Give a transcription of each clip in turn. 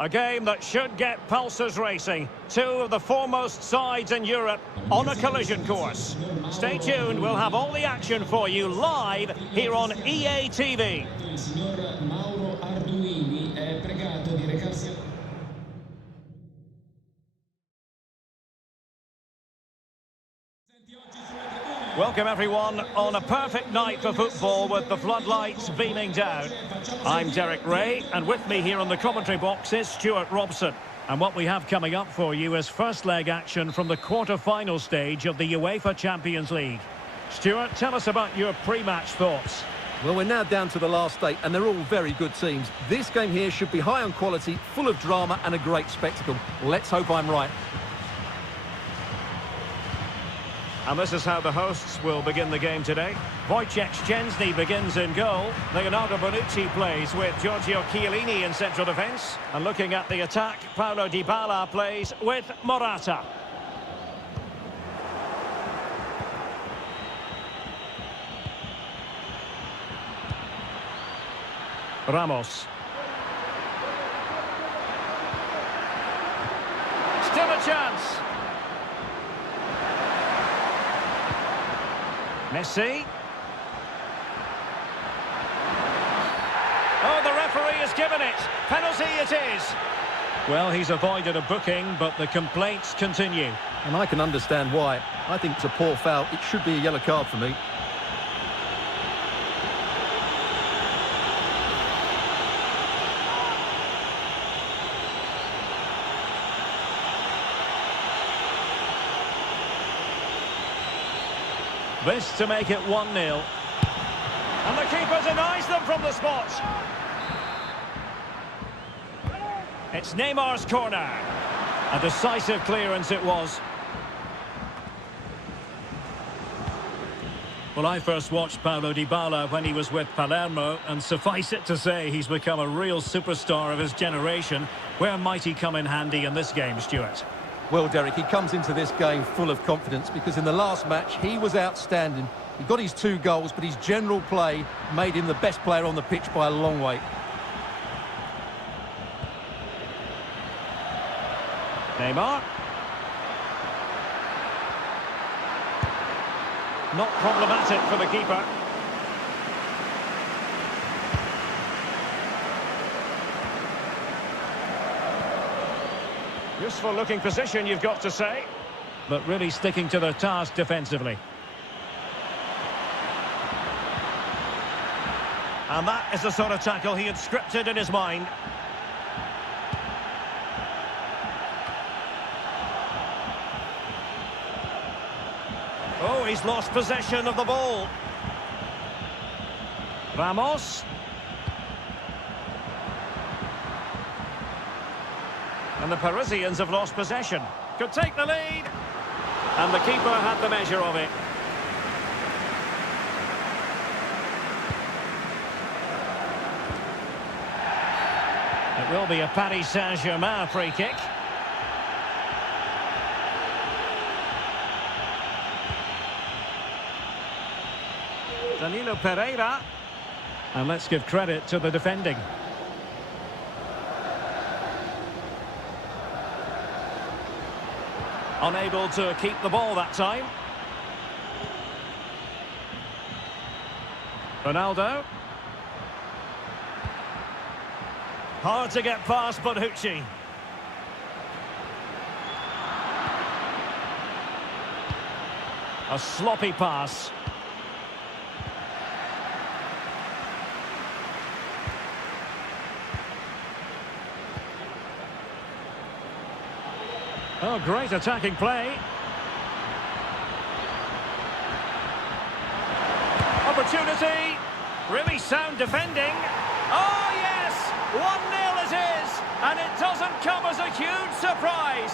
A game that should get pulses racing. Two of the foremost sides in Europe on a collision course. Stay tuned, we'll have all the action for you live here on EA TV. Welcome everyone on a perfect night for football with the floodlights beaming down. I'm Derek Ray, and with me here on the commentary box is Stuart Robson. And what we have coming up for you is first leg action from the quarter-final stage of the UEFA Champions League. Stuart, tell us about your pre-match thoughts. Well, we're now down to the last 8, and they're all very good teams. This game here should be high on quality, full of drama and a great spectacle. Let's hope I'm right. And this is how the hosts will begin the game today. Wojciech Szczęsny begins in goal. Leonardo Bonucci plays with Giorgio Chiellini in central defence. And looking at the attack, Paulo Dybala plays with Morata. Ramos. Still a chance. Messi. Oh, the referee has given it. Penalty it is. Well, he's avoided a booking, but the complaints continue. And I can understand why. I think it's a poor foul. It should be a yellow card for me. This to make it 1-0. And the keeper denies them from the spot. It's Neymar's corner. A decisive clearance it was. Well, I first watched Paulo Dybala when he was with Palermo, and suffice it to say he's become a real superstar of his generation. Where might he come in handy in this game, Stuart? Well, Derek, he comes into this game full of confidence because in the last match he was outstanding. He got his 2 goals, but his general play made him the best player on the pitch by a long way. Neymar. Not problematic for the keeper. Useful looking position, you've got to say. But really sticking to the task defensively. And that is the sort of tackle he had scripted in his mind. Oh, he's lost possession of the ball. Ramos. And the Parisians have lost possession. Could take the lead. And the keeper had the measure of it. It will be a Paris Saint-Germain free kick. Danilo Pereira. And let's give credit to the defending. Unable to keep the ball that time. Ronaldo. Hard to get past Bonucci. A sloppy pass. Oh, great attacking play. Opportunity. Really sound defending. Oh, yes! 1-0 it is. And it doesn't come as a huge surprise.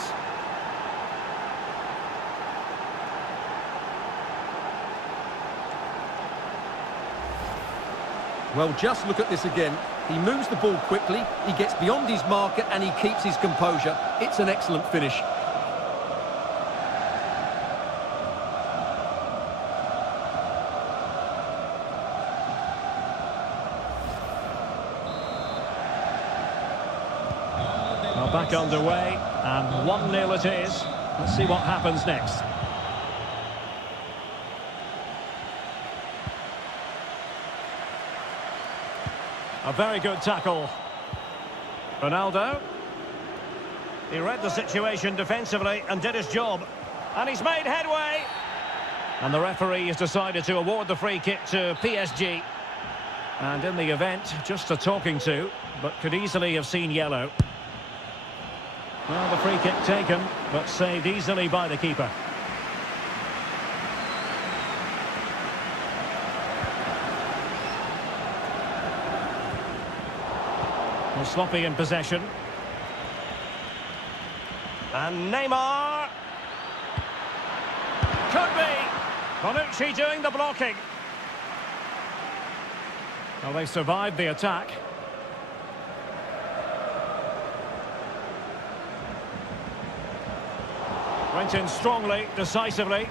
Well, just look at this again. He moves the ball quickly, he gets beyond his marker and he keeps his composure. It's an excellent finish. Back underway, and 1-0 it is. Let's see what happens next. A very good tackle. Ronaldo. He read the situation defensively and did his job. And he's made headway. And the referee has decided to award the free kick to PSG. And in the event, just a talking to, but could easily have seen yellow. Well, the free kick taken, but saved easily by the keeper. Well, sloppy in possession. And Neymar. Could be. Bonucci doing the blocking. Well, they survived the attack. Went in strongly, decisively.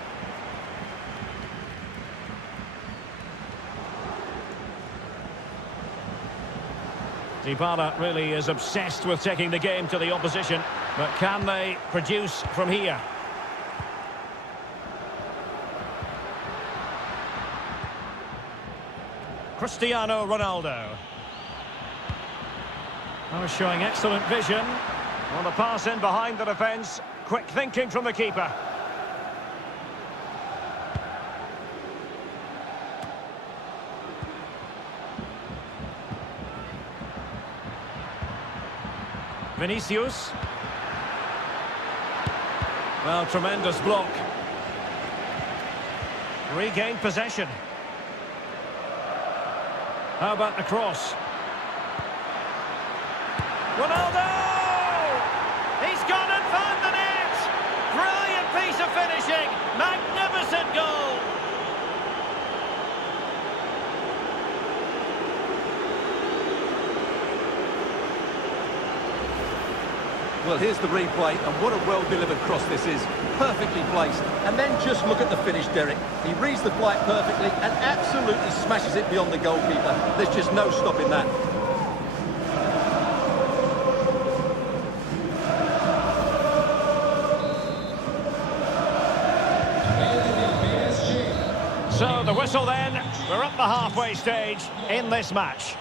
Dybala really is obsessed with taking the game to the opposition, but can they produce from here? Cristiano Ronaldo. Oh, showing excellent vision. On the pass in behind the defence. Quick thinking from the keeper. Vinicius. Well, tremendous block. Regained possession. How about the cross? Ronaldo! He's gone and found the net! Brilliant piece of finishing! Magnificent goal! Well, here's the replay, and what a well-delivered cross this is. Perfectly placed. And then just look at the finish, Derek. He reads the flight perfectly and absolutely smashes it beyond the goalkeeper. There's just no stopping that. So the whistle then. We're up the halfway stage in this match.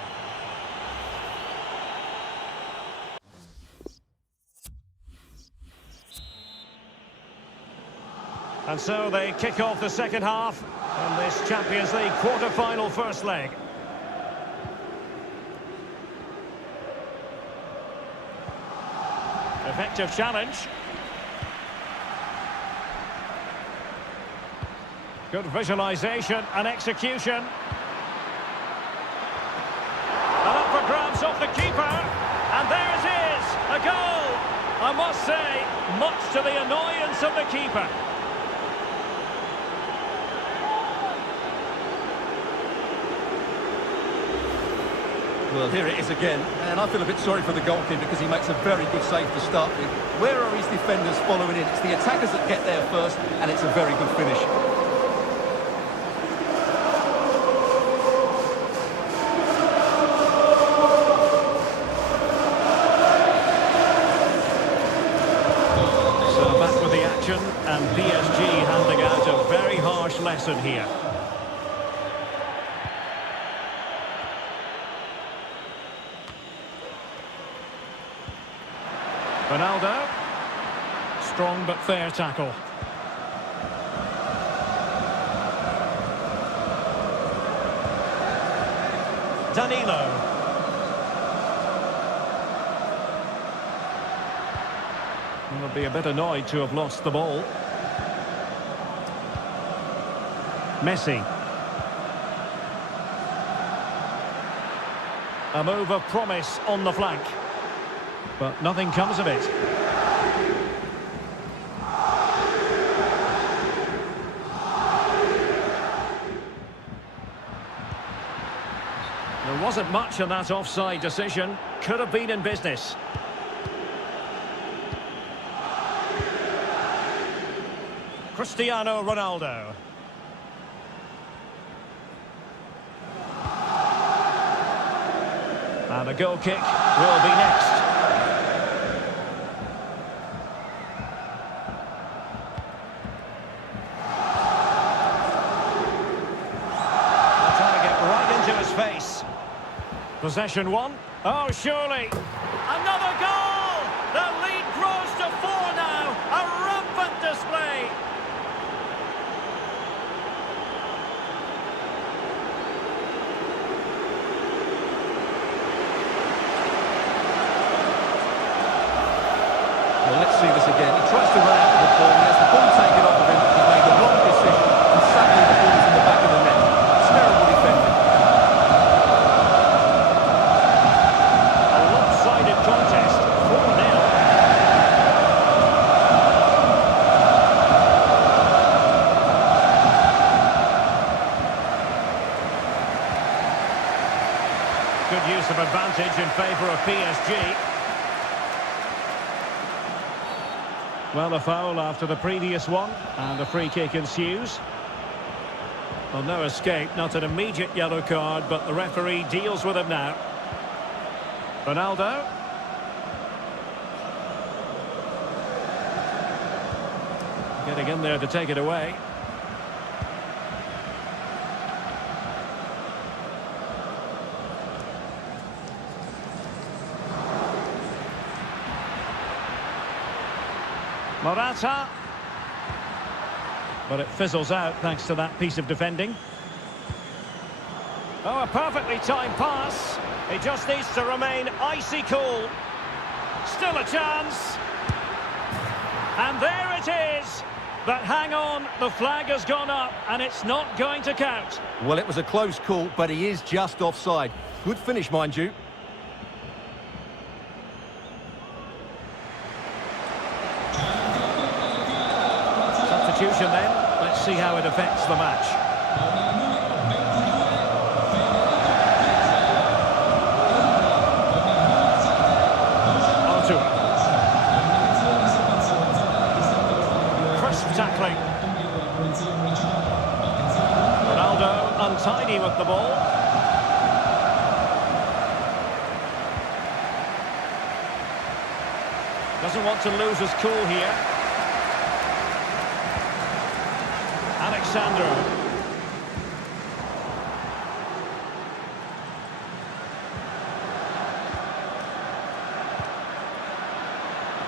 And so they kick off the second half in this Champions League quarter-final first leg. Effective challenge. Good visualisation and execution. And up for grabs off the keeper. And there it is, a goal. I must say, much to the annoyance of the keeper. Well, here it is again, and I feel a bit sorry for the goalkeeper because he makes a very good save to start with. Where are his defenders following in? It's the attackers that get there first, and it's a very good finish. So back with the action, and PSG handing out a very harsh lesson here. Ronaldo. Strong but fair tackle. Danilo. He'll be a bit annoyed to have lost the ball. Messi. A move of promise on the flank. But nothing comes of it. There wasn't much in that offside decision. Could have been in business. Cristiano Ronaldo. And a goal kick will be next. Possession one. Oh, surely. Another goal! The lead grows to 4 now. A rampant display. Well, let's see this again. He tries to run out of the ball. He has the ball taken off of him. He's made the wrong decision. And suddenly the ball's in the back of the net. Terrible defending. A lopsided contest. 4-0. Good use of advantage in favour of PSG. Well, a foul after the previous one, and a free kick ensues. Well, no escape, not an immediate yellow card, but the referee deals with him now. Ronaldo. Getting in there to take it away. Morata. But it fizzles out thanks to that piece of defending. Oh, a perfectly timed pass. He just needs to remain icy cool. Still a chance. And there it is. But hang on, the flag has gone up and it's not going to count. Well, it was a close call, but he is just offside. Good finish, mind you. Substitution then. Let's see how it affects the match. Onto it. Crisp tackling. Ronaldo untidy with the ball. Doesn't want to lose his cool here. Alexandro.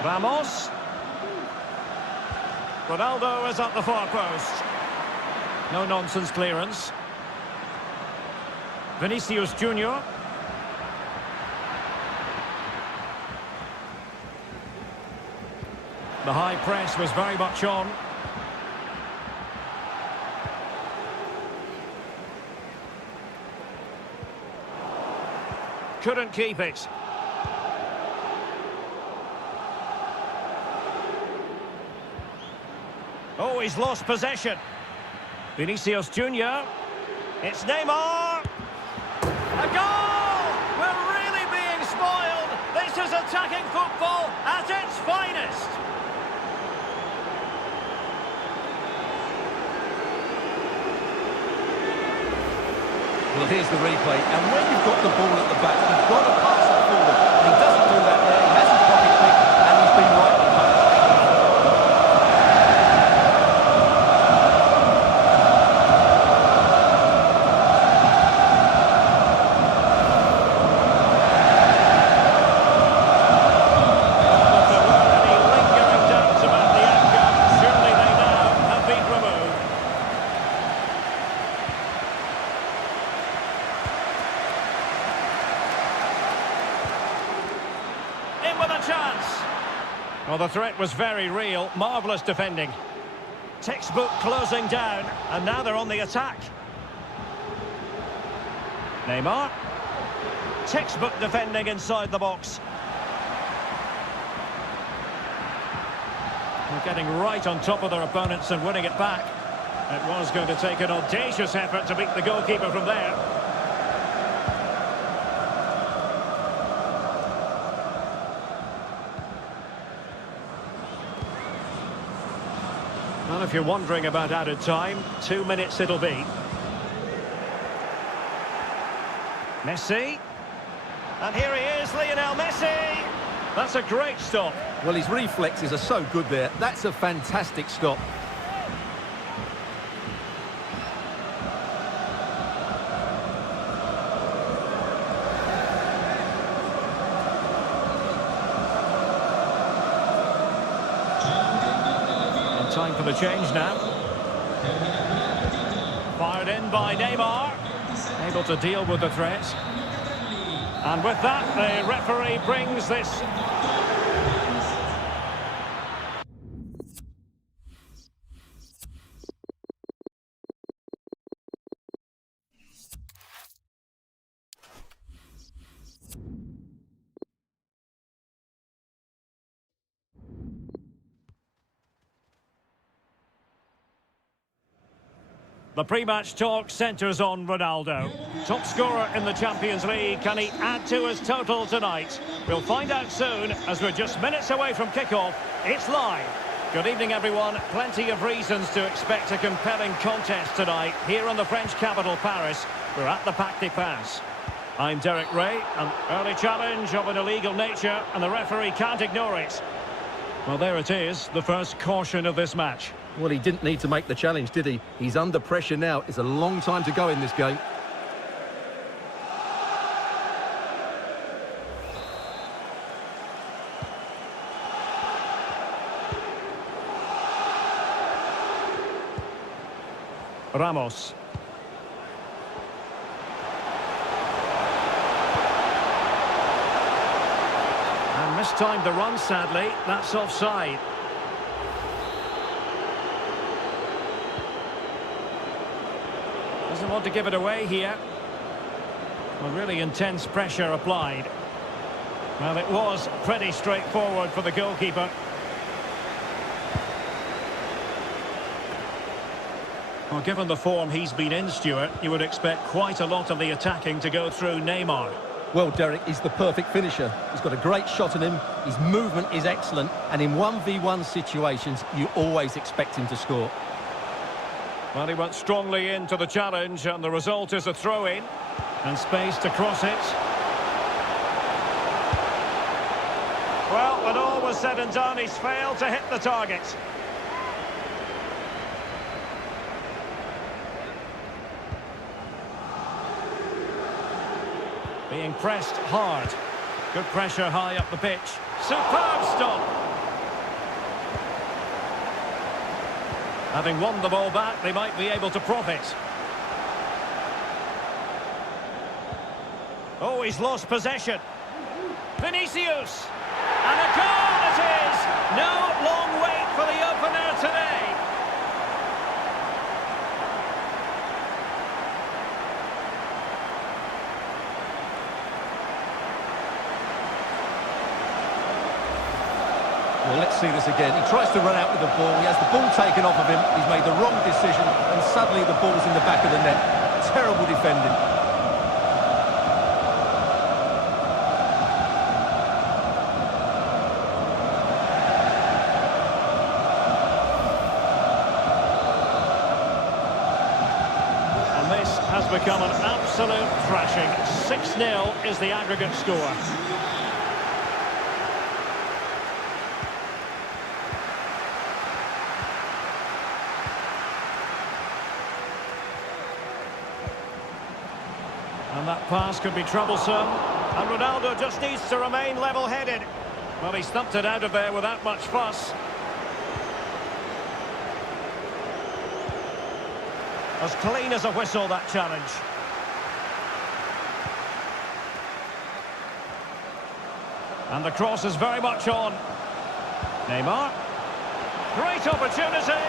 Ramos. Ronaldo is at the far post. No nonsense clearance. Vinicius Junior. The high press was very much on. Couldn't keep it. Oh, he's lost possession. Vinicius Junior. It's Neymar. A goal! We're really being spoiled. This is attacking football at its finest. Well, here's the replay, and when you've got the ball at the back, you've got to pass it forward. And he doesn't do that there. He hasn't got it quick, and he's been rightly punished. If there were any lingering doubts about the outcome, surely they now have been removed. In with a chance. Well, the threat was very real. Marvellous defending. Textbook closing down, and now they're on the attack. Neymar. Textbook defending inside the box. They're getting right on top of their opponents and winning it back. It was going to take an audacious effort to beat the goalkeeper from there. Well, if you're wondering about added time, 2 minutes it'll be. Messi. And here he is, Lionel Messi. That's a great stop. Well, his reflexes are so good there. That's a fantastic stop. Time for the change now. Fired in by Neymar. Able to deal with the threat. And with that, the referee brings this... The pre-match talk centres on Ronaldo. Top scorer in the Champions League. Can he add to his total tonight? We'll find out soon, as we're just minutes away from kickoff. It's live. Good evening, everyone. Plenty of reasons to expect a compelling contest tonight here in the French capital, Paris. We're at the Parc des Princes. I'm Derek Ray. An early challenge of an illegal nature, and the referee can't ignore it. Well, there it is, the first caution of this match. Well, he didn't need to make the challenge, did he? He's under pressure now. It's a long time to go in this game. Ramos. And mistimed the run, sadly. That's offside. Doesn't want to give it away here. Well, really intense pressure applied. Well, it was pretty straightforward for the goalkeeper. Well, given the form he's been in, Stuart, you would expect quite a lot of the attacking to go through Neymar. Well, Derek, he's the perfect finisher. He's got a great shot on him. His movement is excellent. And in 1v1 situations, you always expect him to score. Well, he went strongly into the challenge, and the result is a throw-in. And space to cross it. Well, when all was said and done, he's failed to hit the target. Being pressed hard. Good pressure high up the pitch. Superb stop. Having won the ball back, they might be able to profit. Oh, he's lost possession. Vinicius! And a goal it is! No long wait for the opener today. Well, let's see this again. He tries to run out with the ball. He has the ball taken off of him. He's made the wrong decision, and suddenly the ball's in the back of the net. Terrible defending. And this has become an absolute thrashing. 6-0 is the aggregate score. And that pass could be troublesome. And Ronaldo just needs to remain level-headed. Well, he stumped it out of there without much fuss. As clean as a whistle, that challenge. And the cross is very much on. Neymar. Great opportunity.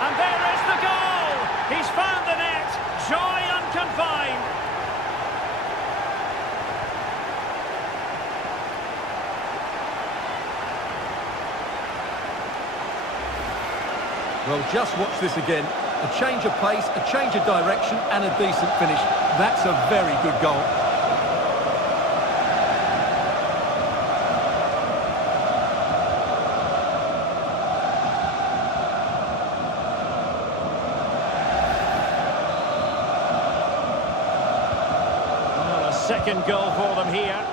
And there is the goal. He's found the net. Joy unconfined. Well, just watch this again. A change of pace, a change of direction, and a decent finish. That's a very good goal. Well, a second goal for them here.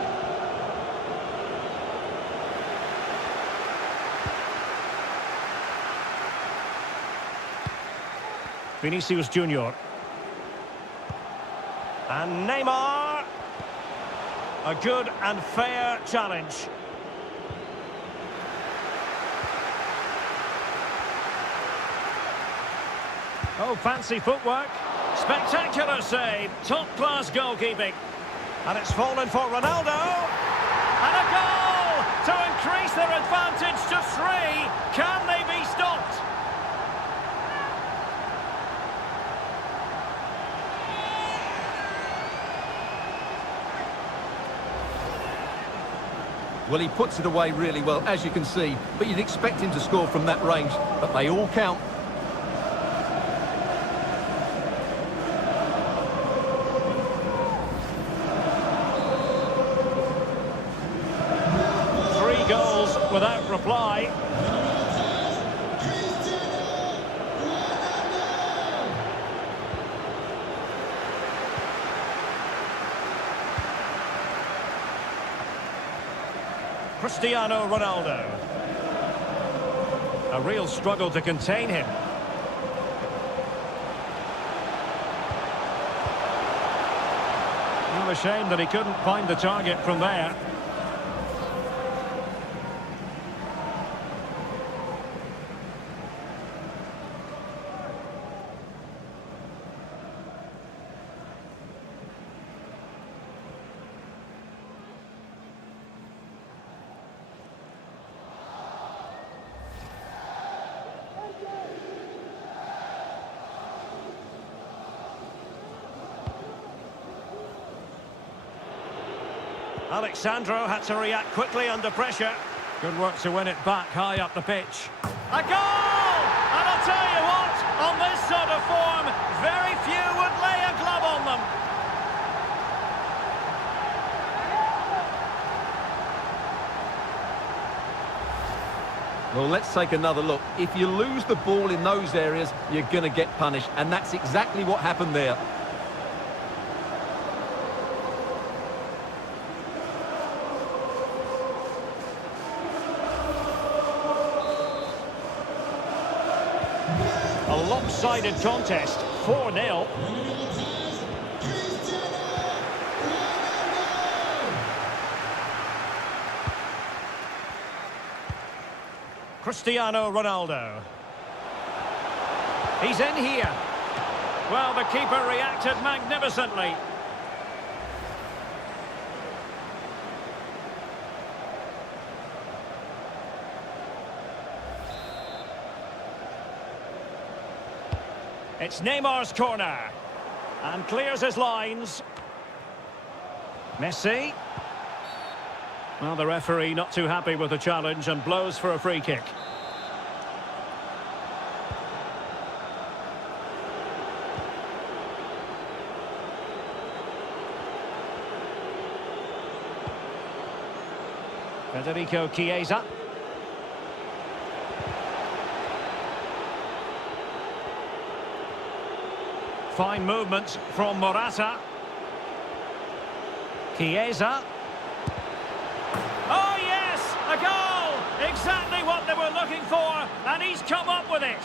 Vinicius Junior. And Neymar. A good and fair challenge. Oh, fancy footwork. Spectacular save. Top-class goalkeeping. And it's fallen for Ronaldo. And a goal to increase their advantage to 3. Can they be stopped? Well, he puts it away really well, as you can see, but you'd expect him to score from that range, but they all count. Without reply. Cristiano Ronaldo. A real struggle to contain him. Well, a shame that he couldn't find the target from there. Alexandro had to react quickly under pressure. Good work to win it back high up the pitch. A goal! And I'll tell you what, on this sort of form, very few would lay a glove on them. Well, let's take another look. If you lose the ball in those areas, you're going to get punished, and that's exactly what happened there. A lopsided contest, 4-0. Cristiano Ronaldo. He's in here. Well, the keeper reacted magnificently. It's Neymar's corner. And clears his lines. Messi. Well, the referee not too happy with the challenge and blows for a free kick. Federico Chiesa. Fine movement from Morata. Chiesa. Oh yes, a goal! Exactly what they were looking for, and he's come up with it.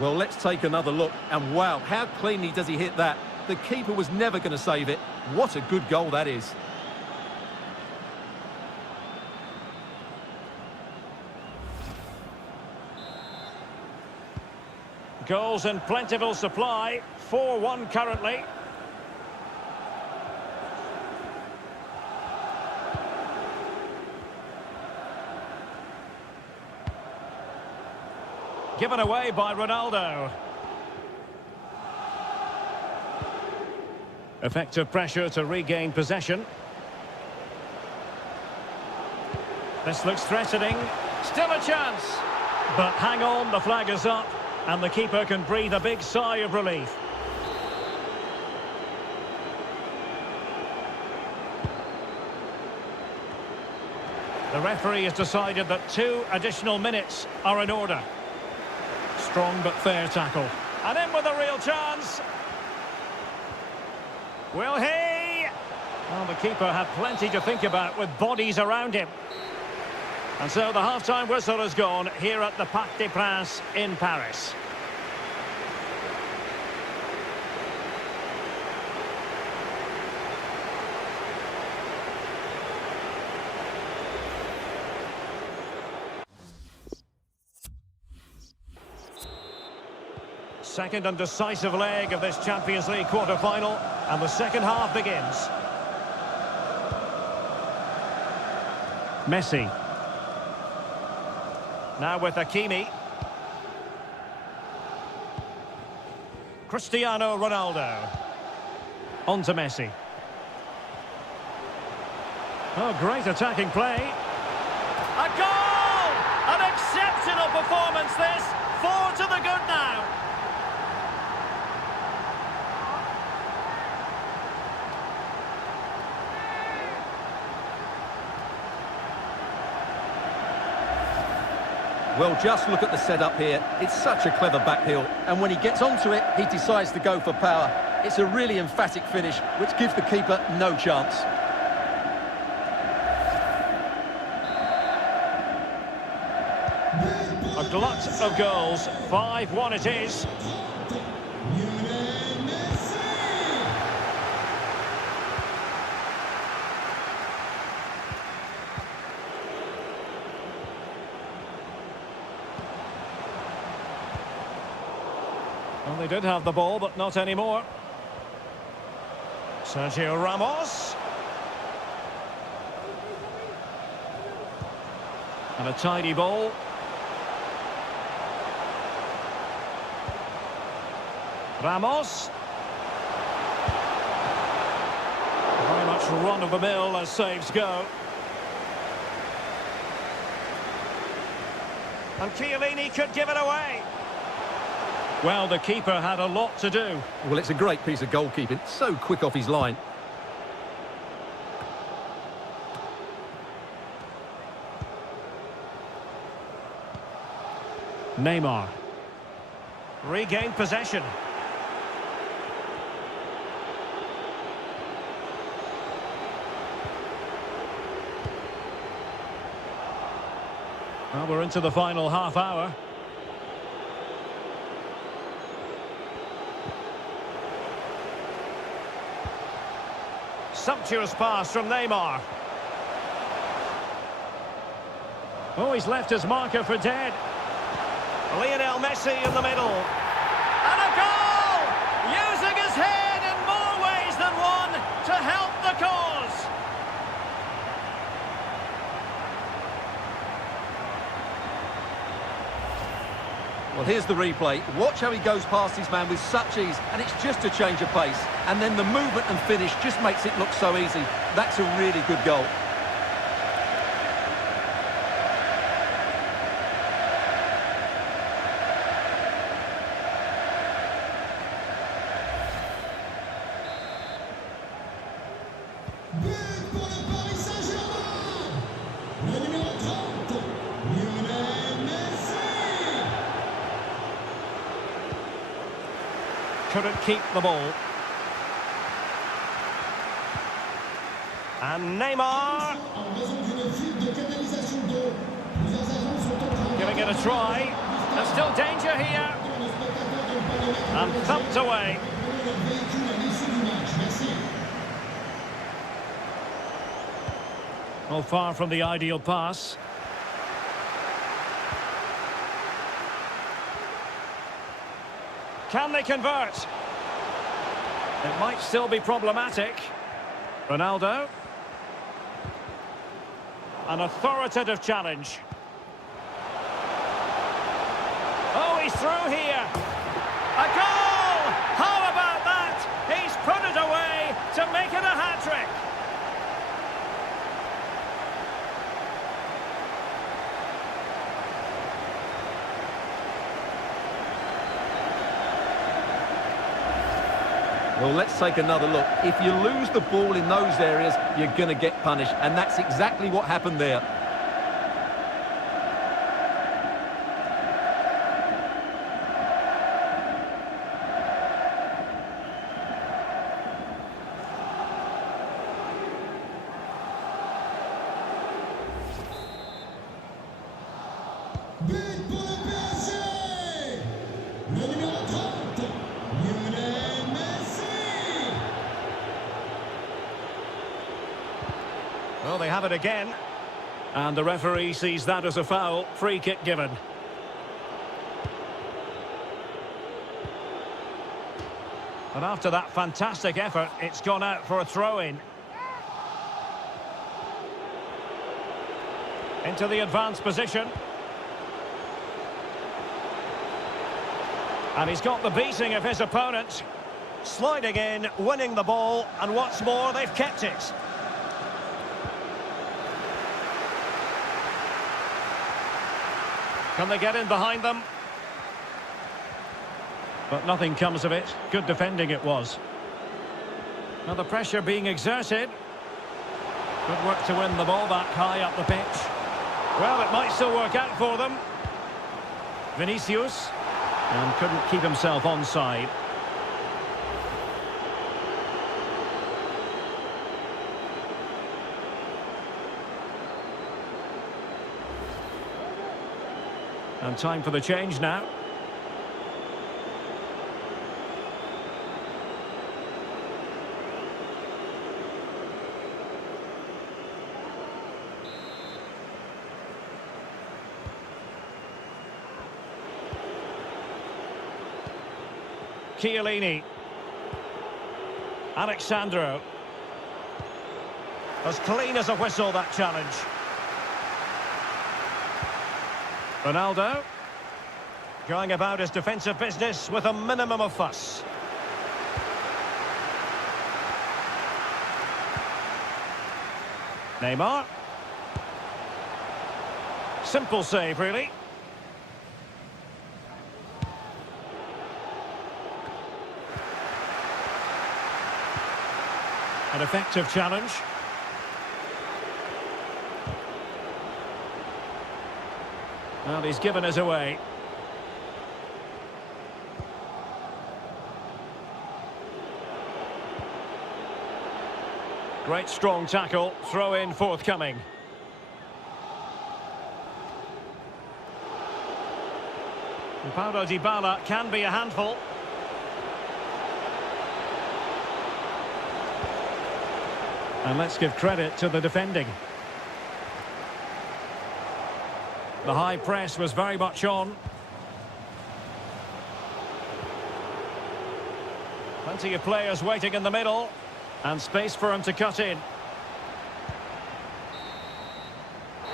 Well, let's take another look, and wow, how cleanly does he hit that? The keeper was never going to save it. What a good goal that is. Goals in plentiful supply, 4-1 currently. Given away by Ronaldo. Effective pressure to regain possession. This looks threatening. Still a chance. But hang on, the flag is up. And the keeper can breathe a big sigh of relief. The referee has decided that 2 additional minutes are in order. Strong but fair tackle. And in with a real chance. Will he? Well, the keeper had plenty to think about with bodies around him. And so the half-time whistle has gone here at the Parc des Princes in Paris. Second and decisive leg of this Champions League quarter-final, and the second half begins. Messi. Now with Hakimi. Cristiano Ronaldo. On to Messi. Oh, great attacking play. A goal! An exceptional performance this. 4 to the good now. Well, just look at the setup here. It's such a clever backheel, and when he gets onto it, he decides to go for power. It's a really emphatic finish, which gives the keeper no chance. A glut of goals. 5-1 it is. Well, they did have the ball, but not anymore. Sergio Ramos. And a tidy ball. Ramos. Very much run-of-the-mill as saves go. And Chiellini could give it away. Well, the keeper had a lot to do. Well, it's a great piece of goalkeeping. So quick off his line. Neymar. Regained possession. Well, we're into the final half hour. Sumptuous pass from Neymar. Oh, he's left his marker for dead. Lionel Messi in the middle. And a goal! Using his head in more ways than one to help the cause. Well, here's the replay. Watch how he goes past his man with such ease, and it's just a change of pace. And then the movement and finish just makes it look so easy. That's a really good goal. Couldn't keep the ball. And Neymar. Giving it a try. There's still danger here. And thumped away. Well, far from the ideal pass. Can they convert? It might still be problematic. Ronaldo. An authoritative challenge. Oh, he's through here. A goal! How about that? He's put it away to make it a hat-trick. Well, let's take another look. If you lose the ball in those areas, you're going to get punished. And that's exactly what happened there. Well, they have it again. And the referee sees that as a foul. Free kick given. And after that fantastic effort, it's gone out for a throw-in. Into the advanced position. And he's got the beating of his opponent. Sliding in, winning the ball, and what's more, they've kept it. Can they get in behind them? But nothing comes of it. Good defending it was. Now the pressure being exerted. Good work to win the ball back high up the pitch. Well, it might still work out for them. Vinicius. And couldn't keep himself onside. And time for the change now. Chiellini. Alexandro. As clean as a whistle, that challenge. Ronaldo. Going about his defensive business with a minimum of fuss. Neymar. Simple save, really. An effective challenge. Well, he's given us away. Great strong tackle, throw in forthcoming. And Paulo Dybala can be a handful. And let's give credit to the defending. The high press was very much on. Plenty of players waiting in the middle. And space for him to cut in.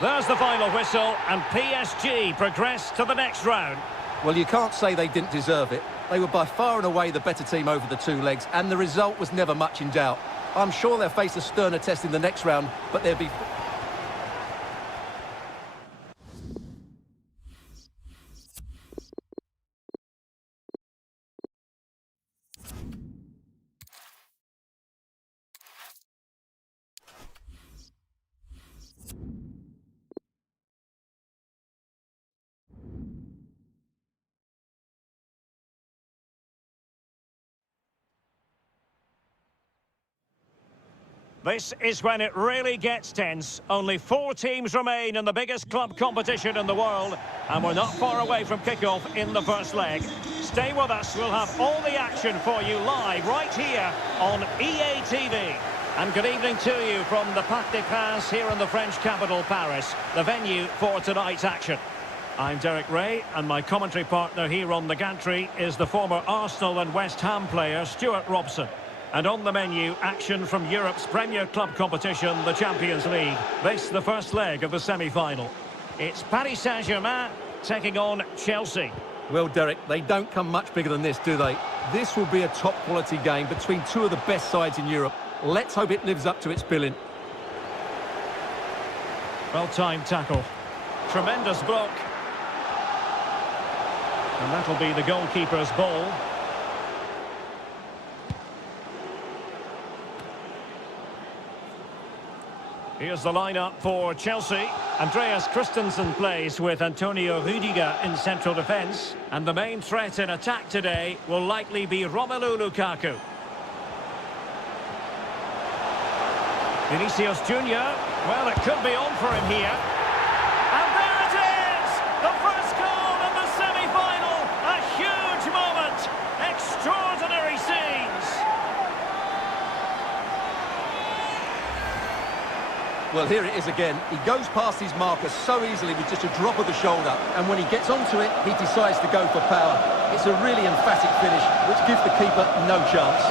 There's the final whistle, and PSG progress to the next round. Well, you can't say they didn't deserve it. They were by far and away the better team over the two legs, and the result was never much in doubt. I'm sure they'll face a sterner test in the next round, but they'll be... This is when it really gets tense. Only 4 teams remain in the biggest club competition in the world, and we're not far away from kickoff in the first leg. Stay with us, we'll have all the action for you live right here on EA TV. And good evening to you from the Parc des Princes here in the French capital, Paris, the venue for tonight's action. I'm Derek Ray, and my commentary partner here on the gantry is the former Arsenal and West Ham player Stuart Robson. And on the menu, action from Europe's premier club competition, the Champions League. This, the first leg of the semi-final. It's Paris Saint-Germain taking on Chelsea. Well, Derek, they don't come much bigger than this, do they? This will be a top-quality game between two of the best sides in Europe. Let's hope it lives up to its billing. Well-timed tackle. Tremendous block. And that'll be the goalkeeper's ball. Here's the lineup for Chelsea. Andreas Christensen plays with Antonio Rudiger in central defence. And the main threat in attack today will likely be Romelu Lukaku. Vinicius Junior. Well, it could be on for him here. And there it is! The first goal of the semi-final. A huge moment. Extraordinary scenes. Well, here it is again. He goes past his marker so easily with just a drop of the shoulder. And when he gets onto it, he decides to go for power. It's a really emphatic finish, which gives the keeper no chance.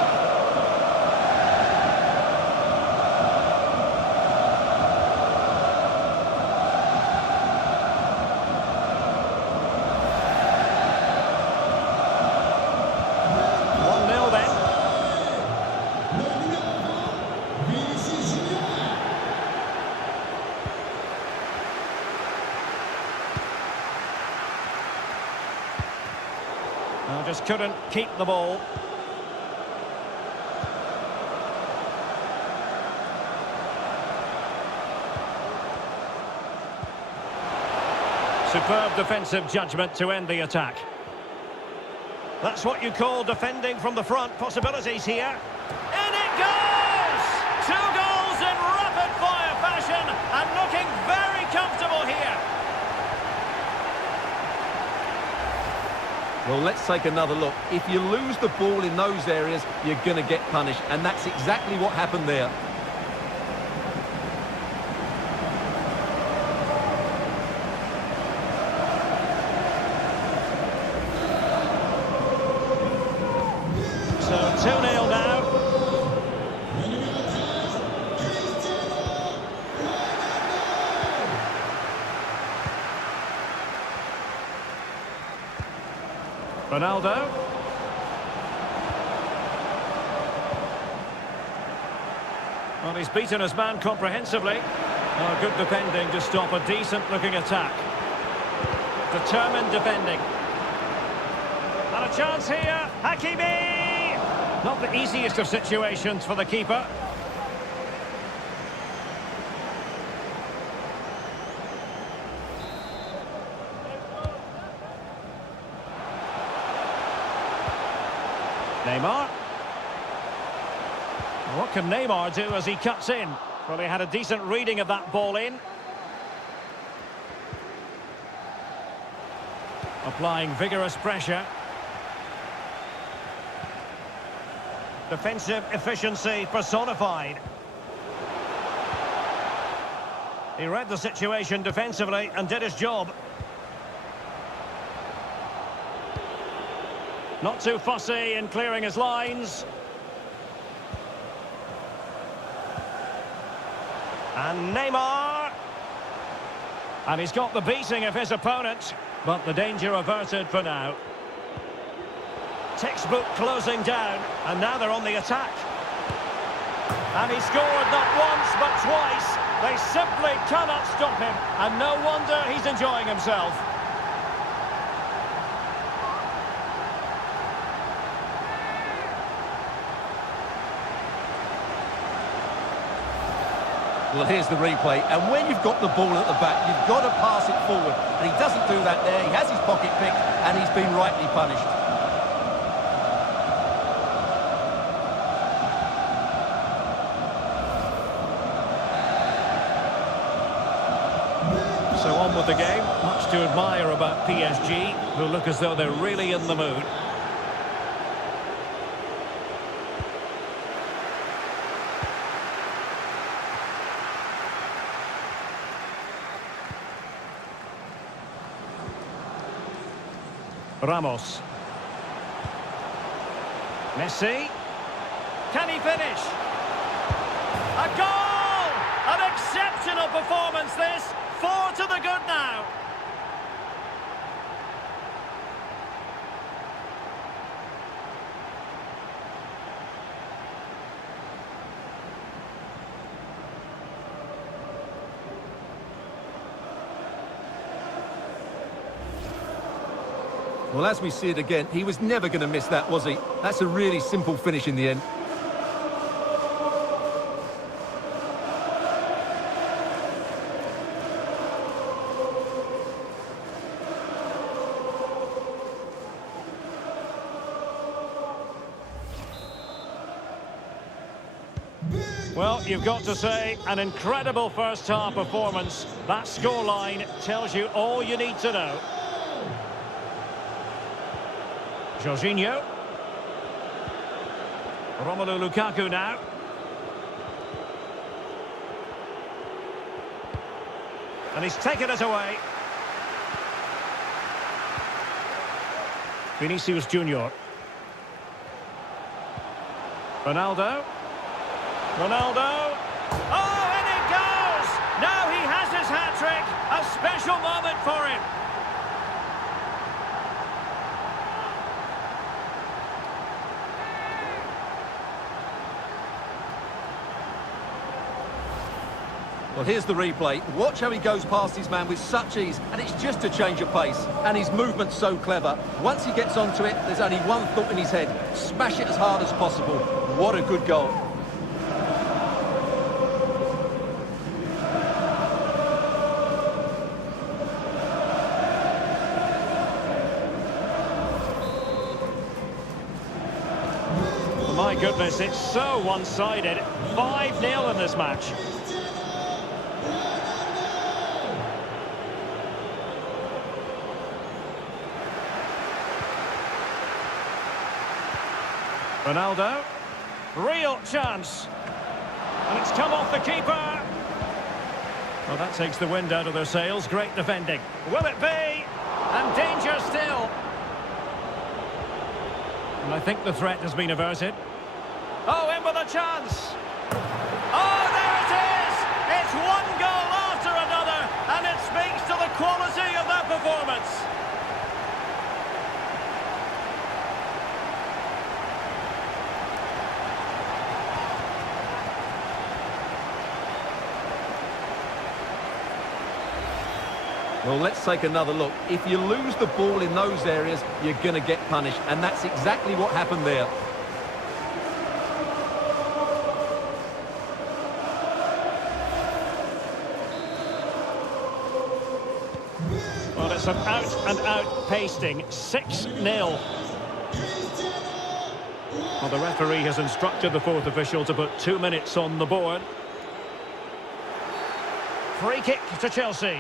Just couldn't keep the ball. Superb defensive judgment to end the attack. That's what you call defending from the front. Possibilities here. In it goes! 2 goals in rapid-fire fashion and looking very comfortable here. Well, let's take another look. If you lose the ball in those areas, you're going to get punished. And that's exactly what happened there. So 2-0 now. Ronaldo. Well, he's beaten his man comprehensively. Oh, good defending to stop a decent-looking attack. Determined defending. And a chance here. Hakimi! Not the easiest of situations for the keeper. Neymar. What can Neymar do as he cuts in? Well, he had a decent reading of that ball in. Applying vigorous pressure. Defensive efficiency personified. He read the situation defensively and did his job. Not too fussy in clearing his lines. And Neymar. And he's got the beating of his opponent, but the danger averted for now. Textbook closing down, and now they're on the attack. And he scored not once, but twice. They simply cannot stop him, and no wonder he's enjoying himself. Well, here's the replay, and when you've got the ball at the back, you've got to pass it forward. And he doesn't do that there. He has his pocket picked, and he's been rightly punished. So on with the game. Much to admire about PSG, who look as though they're really in the mood. Ramos. Messi. Can he finish? A goal! An exceptional performance this. 4 to the good now. Well, as we see it again, he was never going to miss that, was he? That's a really simple finish in the end. Well, you've got to say, an incredible first-half performance. That scoreline tells you all you need to know. Jorginho. Romelu Lukaku now. And he's taken it away. Vinicius Junior. Ronaldo. Ronaldo. Oh, and it goes! Now he has his hat-trick. A special moment for him. Well, here's the replay. Watch how he goes past his man with such ease, and it's just a change of pace. And his movement's so clever. Once he gets onto it, there's only one thought in his head. Smash it as hard as possible. What a good goal. My goodness, it's so one-sided. 5-0 in this match. Ronaldo, real chance, and it's come off the keeper. Well, that takes the wind out of their sails. Great defending. Will it be? And danger still. And I think the threat has been averted. Oh, in with a chance. Oh, there it is! It's one goal after another, and it speaks to the quality of that performance. Well, let's take another look. If you lose the ball in those areas, you're going to get punished. And that's exactly what happened there. Well, it's an out-and-out pasting. 6-0. Well, the referee has instructed the fourth official to put 2 minutes on the board. Free kick to Chelsea.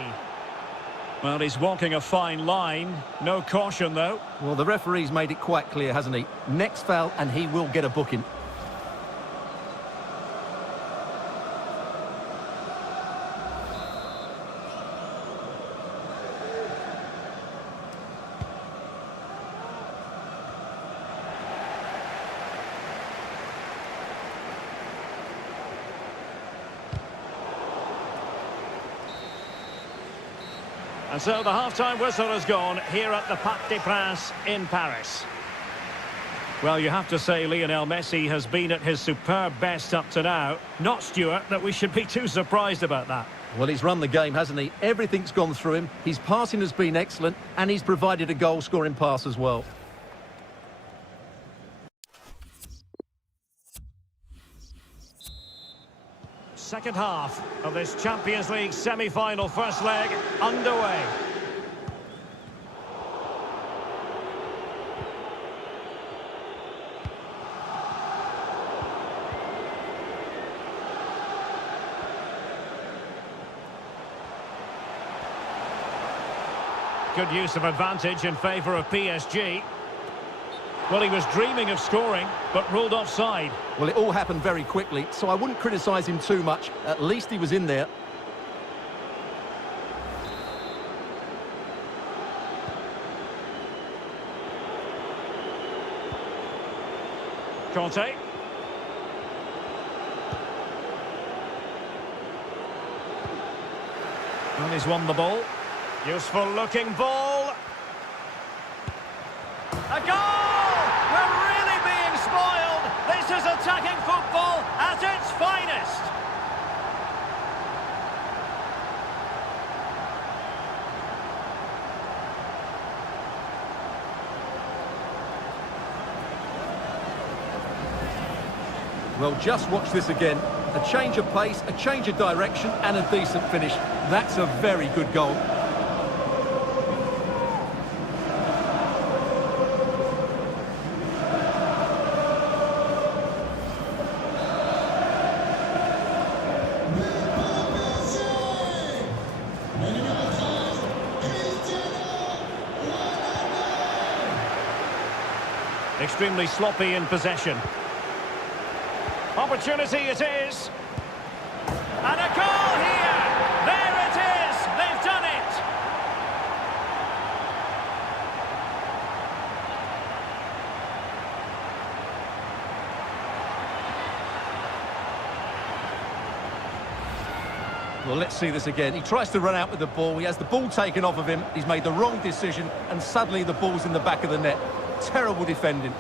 Well, he's walking a fine line. No caution, though. Well, the referee's made it quite clear, hasn't he? Next foul, and he will get a booking. And so the half-time whistle has gone here at the Parc des Princes in Paris. Well, you have to say Lionel Messi has been at his superb best up to now. Not, Stuart, that we should be too surprised about that. Well, he's run the game, hasn't he? Everything's gone through him. His passing has been excellent, and he's provided a goal-scoring pass as well. Second half of this Champions League semi-final first leg underway. Good use of advantage in favour of PSG. Well, he was dreaming of scoring, but ruled offside. Well, it all happened very quickly, so I wouldn't criticise him too much. At least he was in there. Conte. And he's won the ball. Useful looking ball. A goal! We're really being spoiled. This is attacking football at its finest. Well, just watch this again. A change of pace, a change of direction, and a decent finish. That's a very good goal. Extremely sloppy in possession. Opportunity it is. And a goal here! There it is! They've Well, let's see this again. He tries to run out with the ball. He has the ball taken off of him. He's made the wrong decision, and suddenly the ball's in the back of the net. Terrible defending.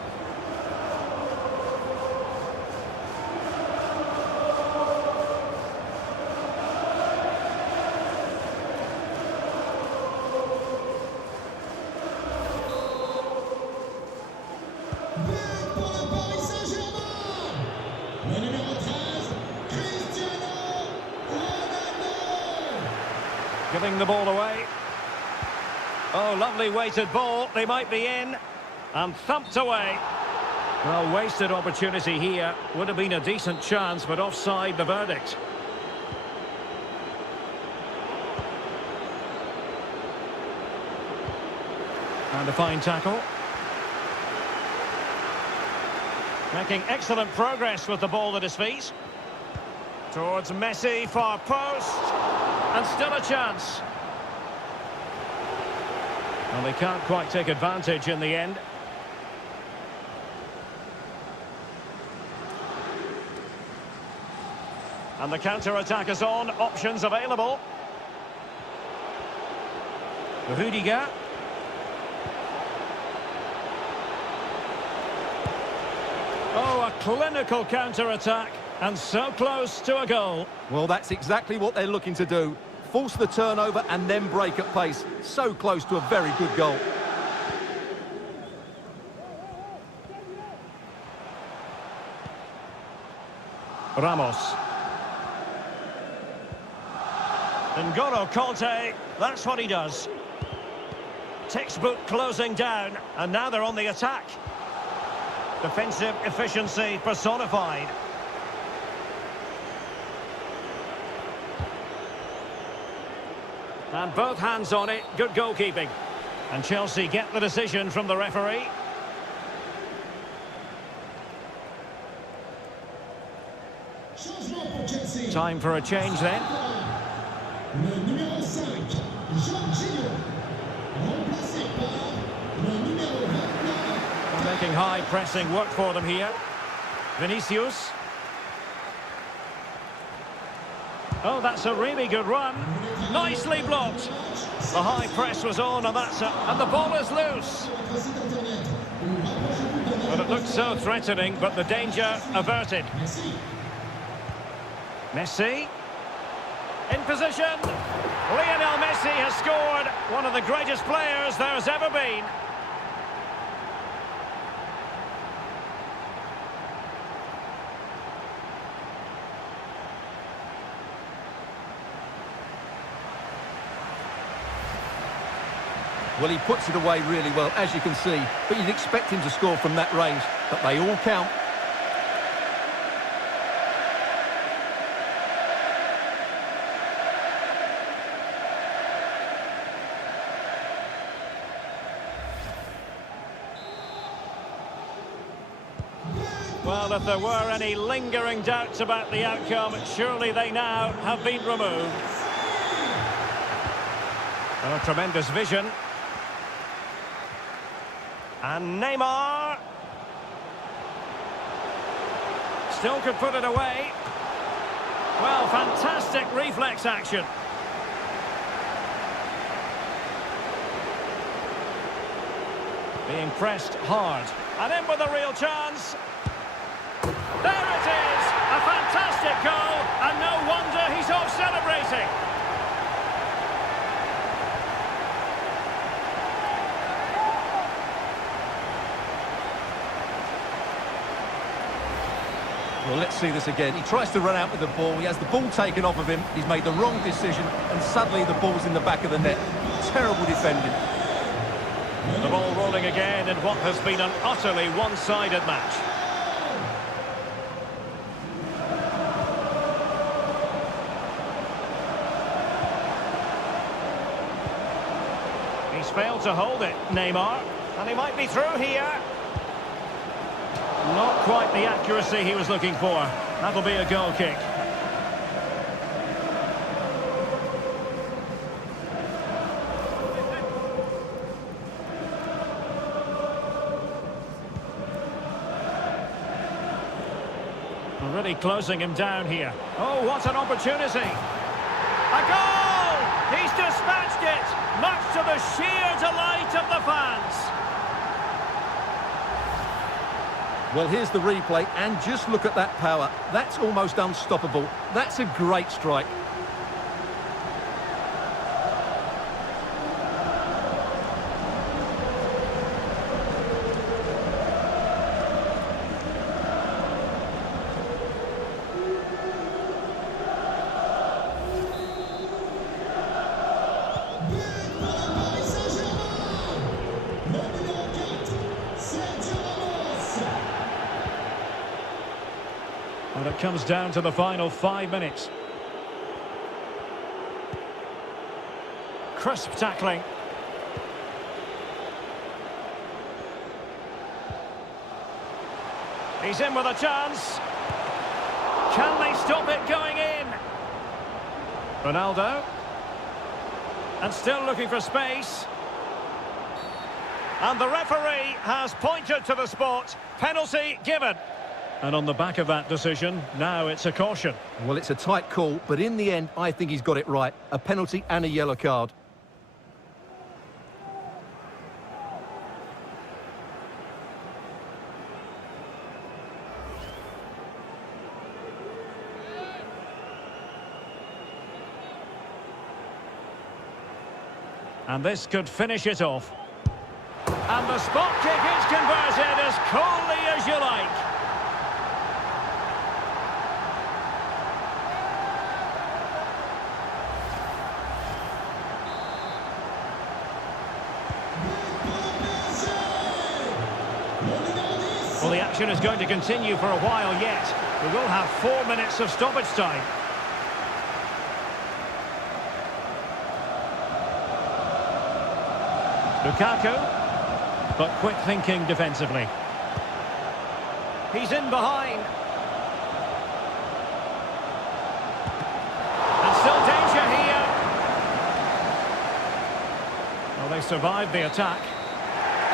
Giving the ball away. Oh, lovely weighted ball. They might be in. And thumped away. Well, wasted opportunity here. Would have been a decent chance, but offside the verdict. And a fine tackle. Making excellent progress with the ball at his feet. Towards Messi, far post. And still a chance. Well, they can't quite take advantage in the end. And the counter-attack is on. Options available. Rudiger. Oh, a clinical counter-attack. And so close to a goal. Well, that's exactly what they're looking to do. Force the turnover and then break at pace. So close to a very good goal. Ramos. N'Golo Kante, that's what he does. Textbook closing down, and now they're on the attack. Defensive efficiency personified. And both hands on it, good goalkeeping. And Chelsea get the decision from the referee. Time for a change then. Making high pressing work for them here. Vinicius. Oh, that's a really good run. Nicely blocked. The high press was on, and and the ball is loose. Well, it looked so threatening, but the danger averted. Messi. In position. Lionel Messi has scored. One of the greatest players there's ever been. Well, he puts it away really well, as you can see. But you'd expect him to score from that range. But they all count. Well, if there were any lingering doubts about the outcome, surely they now have been removed. Oh, tremendous vision. And Neymar. Still could put it away. Well, fantastic reflex action. Being pressed hard. And in with a real chance. There it is! A fantastic goal, and no wonder he's off celebrating. Well, let's see this again. He tries to run out with the ball. He has the ball taken off of him. He's made the wrong decision, and suddenly the ball's in the back of the net. Terrible defending. The ball rolling again in what has been an utterly one-sided match. He's failed to hold it, Neymar. And he might be through here. Not quite the accuracy he was looking for. That'll be a goal kick. Really closing him down here. Oh, what an opportunity. A goal! He's dispatched it, much to the sheer delight of the fans. Well, here's the replay, and just look at that power. That's almost unstoppable. That's a great strike. And it comes down to the final 5 minutes. Crisp tackling. He's in with a chance. Can they stop it going in? Ronaldo. And still looking for space. And the referee has pointed to the spot. Penalty given. And on the back of that decision, now it's a caution. Well, it's a tight call, but in the end, I think he's got it right. A penalty and a yellow card. And this could finish it off. And the spot kick is converted as coolly as you like. Well, the action is going to continue for a while yet. We will have 4 minutes of stoppage time. Lukaku, but quick thinking defensively. He's in behind. And still danger here. Well, they survived the attack.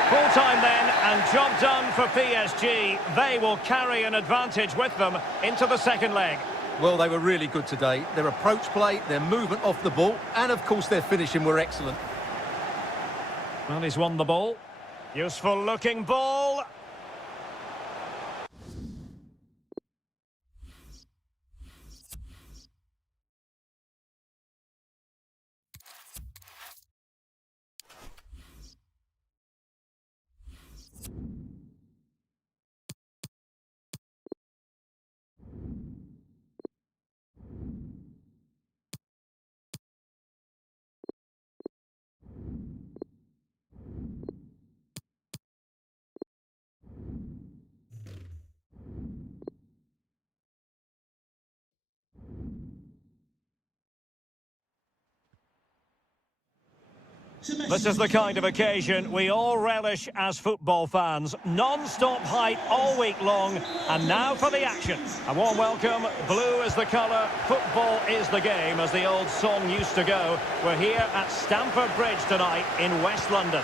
Full time then, and job done for PSG. They will carry an advantage with them into the second leg. Well, they were really good today. Their approach play, their movement off the ball, and of course their finishing were excellent. Well, he's won the ball. Useful looking ball. This is the kind of occasion we all relish as football fans. Non-stop hype all week long, and now for the action. A warm welcome. Blue is the colour, football is the game, as the old song used to go. We're here at Stamford Bridge tonight in West London.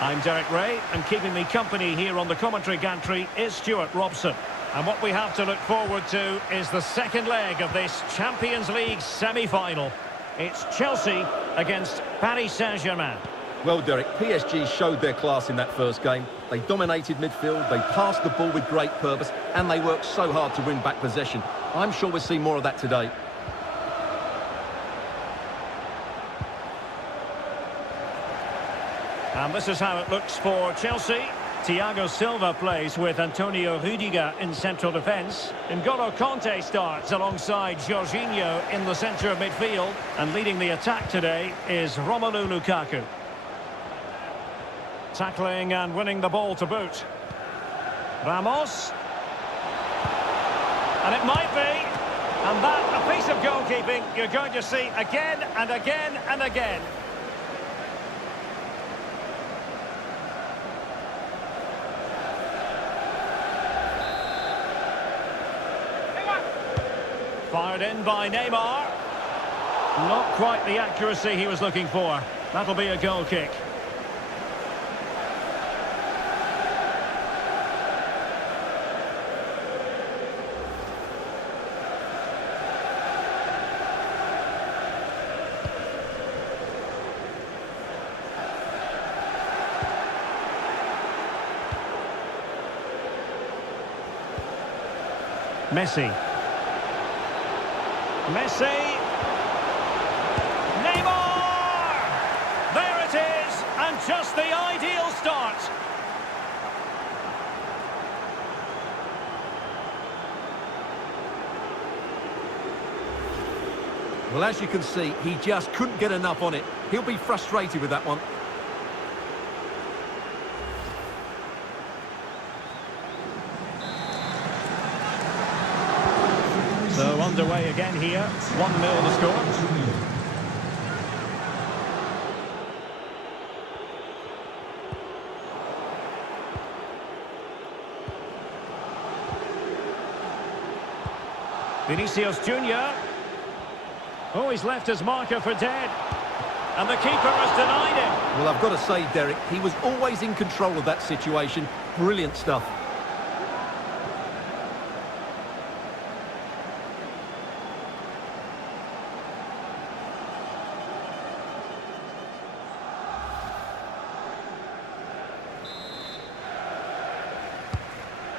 I'm Derek Ray, and keeping me company here on the commentary gantry is Stuart Robson. And what we have to look forward to is the second leg of this Champions League semi-final. It's Chelsea against Paris Saint-Germain. Well, Derek, PSG showed their class in that first game. They dominated midfield, they passed the ball with great purpose, and they worked so hard to win back possession. I'm sure we'll see more of that today. And this is how it looks for Chelsea. Thiago Silva plays with Antonio Rudiger in central defence. N'Golo Kanté starts alongside Jorginho in the centre of midfield. And leading the attack today is Romelu Lukaku. Tackling and winning the ball to boot. Ramos. And it might be. And that, a piece of goalkeeping you're going to see again and again and again. Fired in by Neymar. Not quite the accuracy he was looking for. That'll be a goal kick. Messi. Messi. Neymar! There it is, and just the ideal start. Well, as you can see, he just couldn't get enough on it. He'll be frustrated with that one. So underway again here, 1-0 the score. Vinicius Junior. Oh, he's left his marker for dead. And the keeper has denied him. Well, I've got to say, Derek, he was always in control of that situation. Brilliant stuff.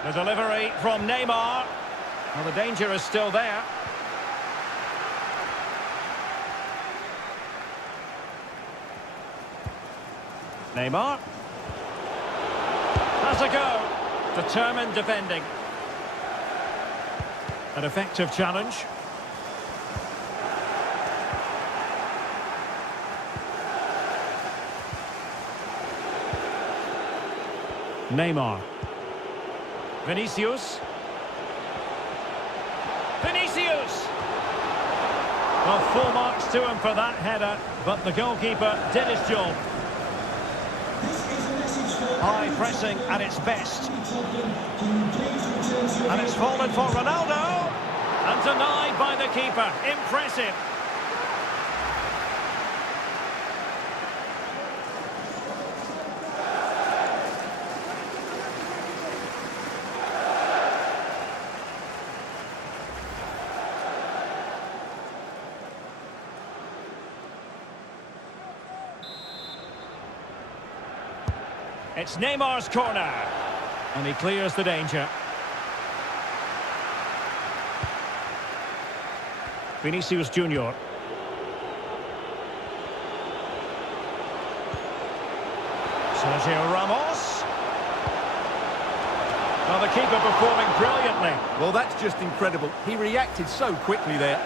The delivery from Neymar. Well, the danger is still there. Neymar. Has a go. Determined defending. An effective challenge. Neymar. Vinicius. Vinicius! Well, full marks to him for that header, but the goalkeeper did his job. High pressing at its best. And it's fallen for Ronaldo. And denied by the keeper. Impressive. It's Neymar's corner. And he clears the danger. Vinicius Junior. Sergio Ramos. Well, the keeper performing brilliantly. Well, that's just incredible. He reacted so quickly there.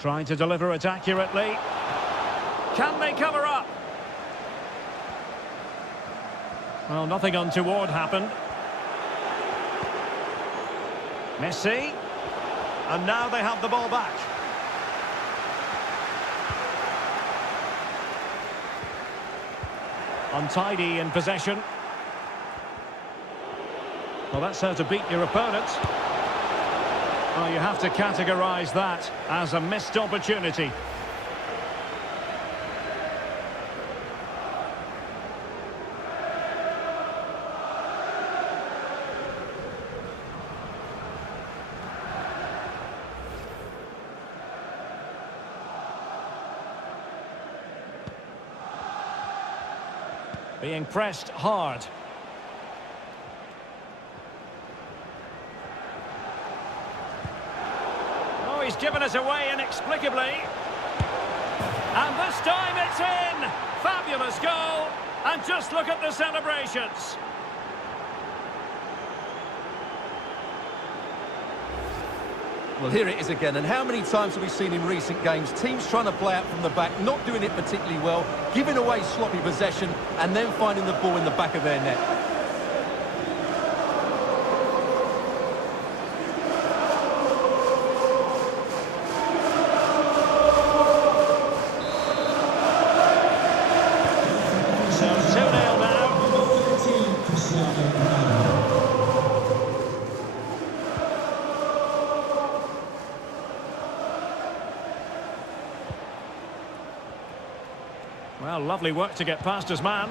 Trying to deliver it accurately. Can they cover up? Well, nothing untoward happened. Messi. And now they have the ball back. Untidy in possession. Well, that's how to beat your opponent. Well, you have to categorise that as a missed opportunity. Being pressed hard. He's given us away inexplicably. And this time it's in! Fabulous goal! And just look at the celebrations. Well, here it is again. And how many times have we seen in recent games teams trying to play out from the back, not doing it particularly well, giving away sloppy possession, and then finding the ball in the back of their net? Well, lovely work to get past his man.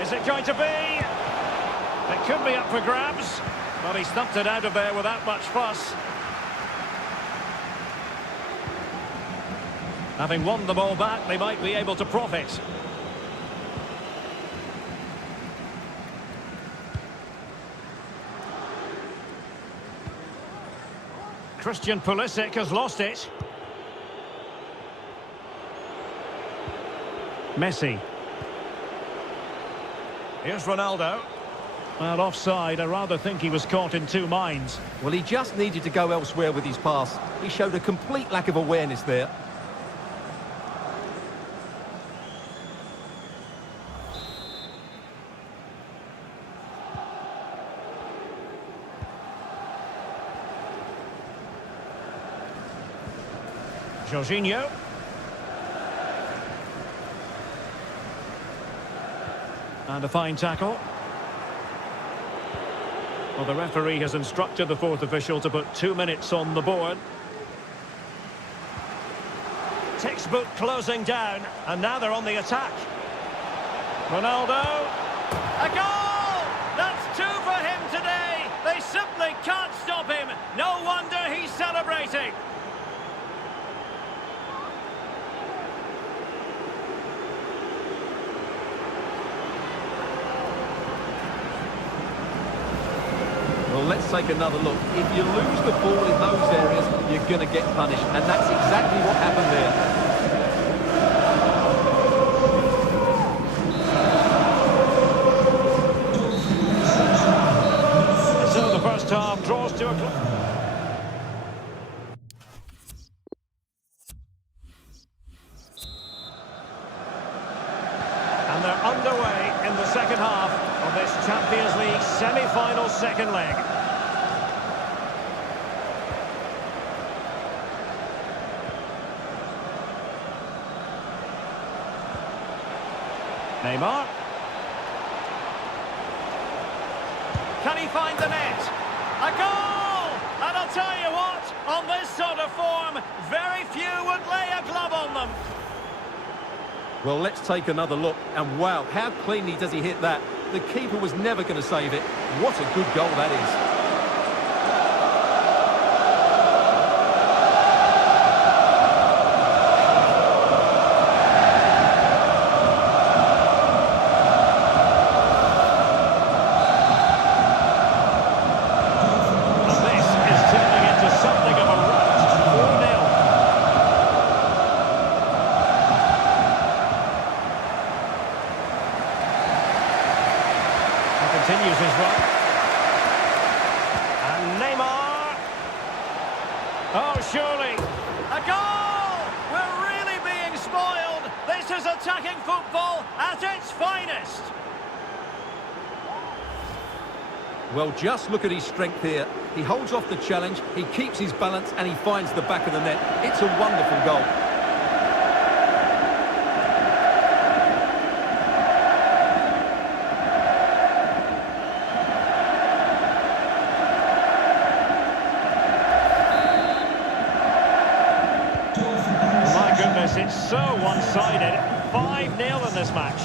Is it going to be? It could be up for grabs, but he snuffed it out of there without much fuss. Having won the ball back, they might be able to profit. Christian Pulisic has lost it. Messi. Here's Ronaldo. Well, offside. I rather think he was caught in two minds. Well, he just needed to go elsewhere with his pass. He showed a complete lack of awareness there. Jorginho. And a fine tackle. Well, the referee has instructed the fourth official to put 2 minutes on the board. Textbook closing down, and now they're on the attack. Ronaldo. A goal! That's two for him today. They simply can't stop him. No wonder he's celebrating. Well, let's take another look. If you lose the ball in those areas, you're going to get punished. And that's exactly what happened there. So the first half draws to a close. And they're underway in the second half of this Champions League semi-final second leg. Neymar. Can he find the net? A goal! And I'll tell you what, on this sort of form, very few would lay a glove on them. Well, let's take another look. And wow, how cleanly does he hit that? The keeper was never going to save it. What a good goal that is. Continues his run. And Neymar. Oh, surely. A goal! We're really being spoiled. This is attacking football at its finest. Well, just look at his strength here. He holds off the challenge, he keeps his balance, and he finds the back of the net. It's a wonderful goal. It's so one-sided. 5-0 in this match.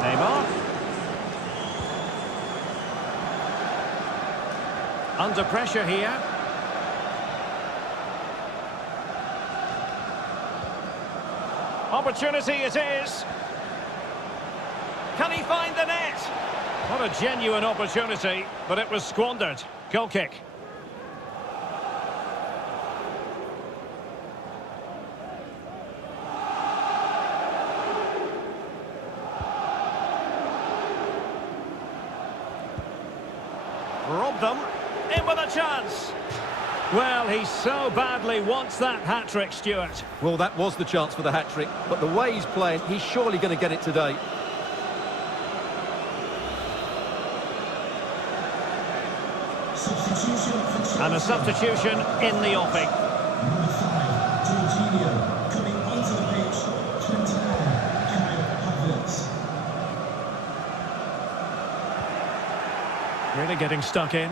Neymar. Under pressure here. Opportunity it is. Can he find the net? What a genuine opportunity, but it was squandered. Goal kick. Robbed them. In with a chance. Well, he so badly wants that hat-trick, Stuart. Well, that was the chance for the hat-trick, but the way he's playing, he's surely going to get it today. And a substitution in the offing. Number 5, Jorginho, coming onto the pitch, 29, Kyle Havertz. Really getting stuck in.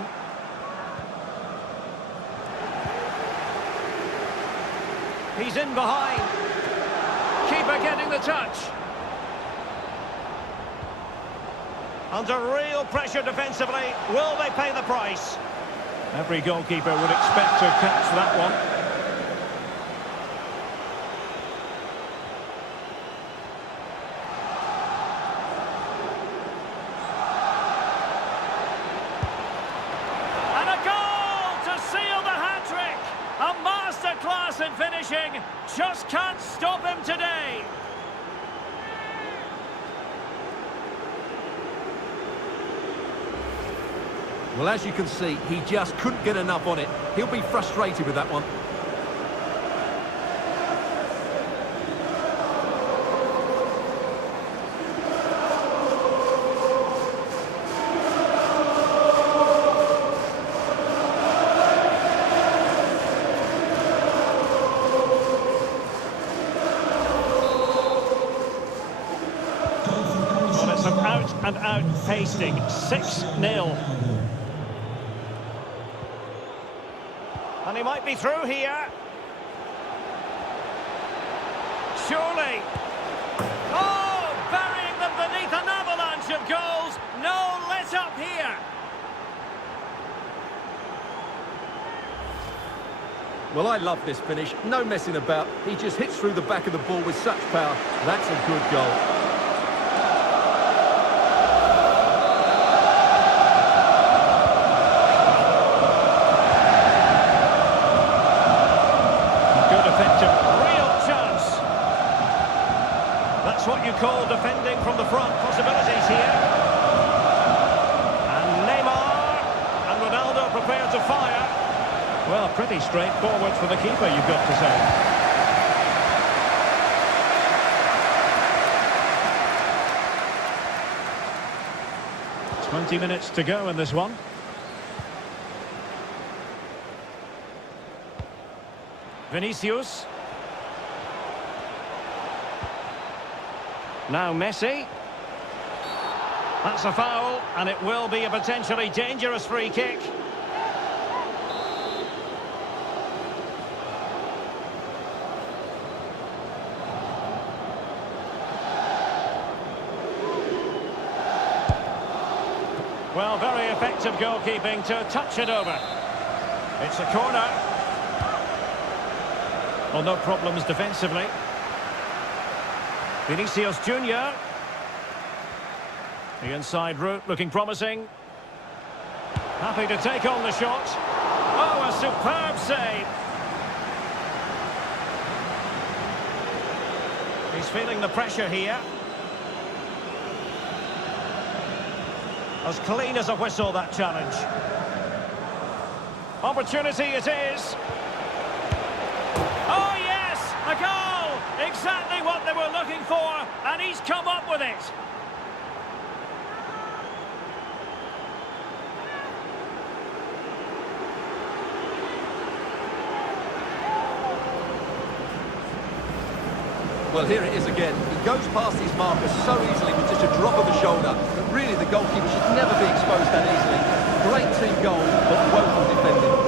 He's in behind. Keeper getting the touch. Under real pressure defensively. Will they pay the price? Every goalkeeper would expect to catch that one. And a goal to seal the hat-trick! A masterclass in finishing. Just can't stop him today. Well, as you can see, he just couldn't get enough on it. He'll be frustrated with that one. Well, it's an out-and-out pasting. 6-0. And he might be through here. Surely. Oh, burying them beneath an avalanche of goals. No let up here. Well, I love this finish. No messing about. He just hits through the back of the ball with such power. That's a good goal. That's what you call defending from the front. Possibilities here. And Neymar. And Ronaldo prepared to fire. Well, pretty straightforward for the keeper, you've got to say. It's 20 minutes to go in this one. Vinicius. Now Messi. That's a foul, and it will be a potentially dangerous free kick. Well, very effective goalkeeping to touch it over. It's a corner. Well, no problems defensively. Vinicius Junior. The inside route looking promising. Happy to take on the shot. Oh, a superb save. He's feeling the pressure here. As clean as a whistle, that challenge. Opportunity it is. Oh, yes! A goal! Exactly what they were looking for, and he's come up with it. Well, here it is again. He goes past his marker so easily with just a drop of the shoulder, but really the goalkeeper should never be exposed that easily. Great team goal, but woeful defending.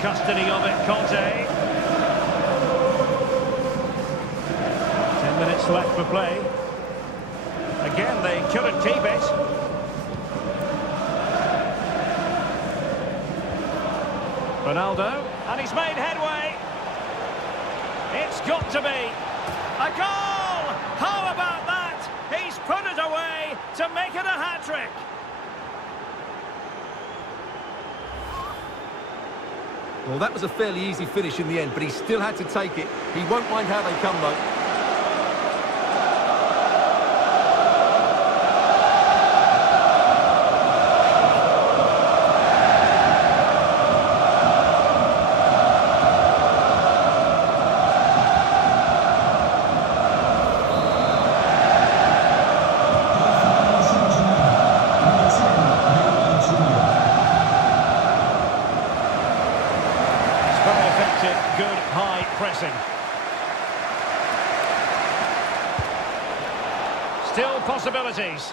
Custody of it, Conte. 10 minutes left for play. Again, they couldn't keep it. Ronaldo, and he's made headway. It's got to be a goal! How about that? He's put it away to make it a hat-trick. Well, that was a fairly easy finish in the end, but he still had to take it. He won't mind how they come, though. Still possibilities.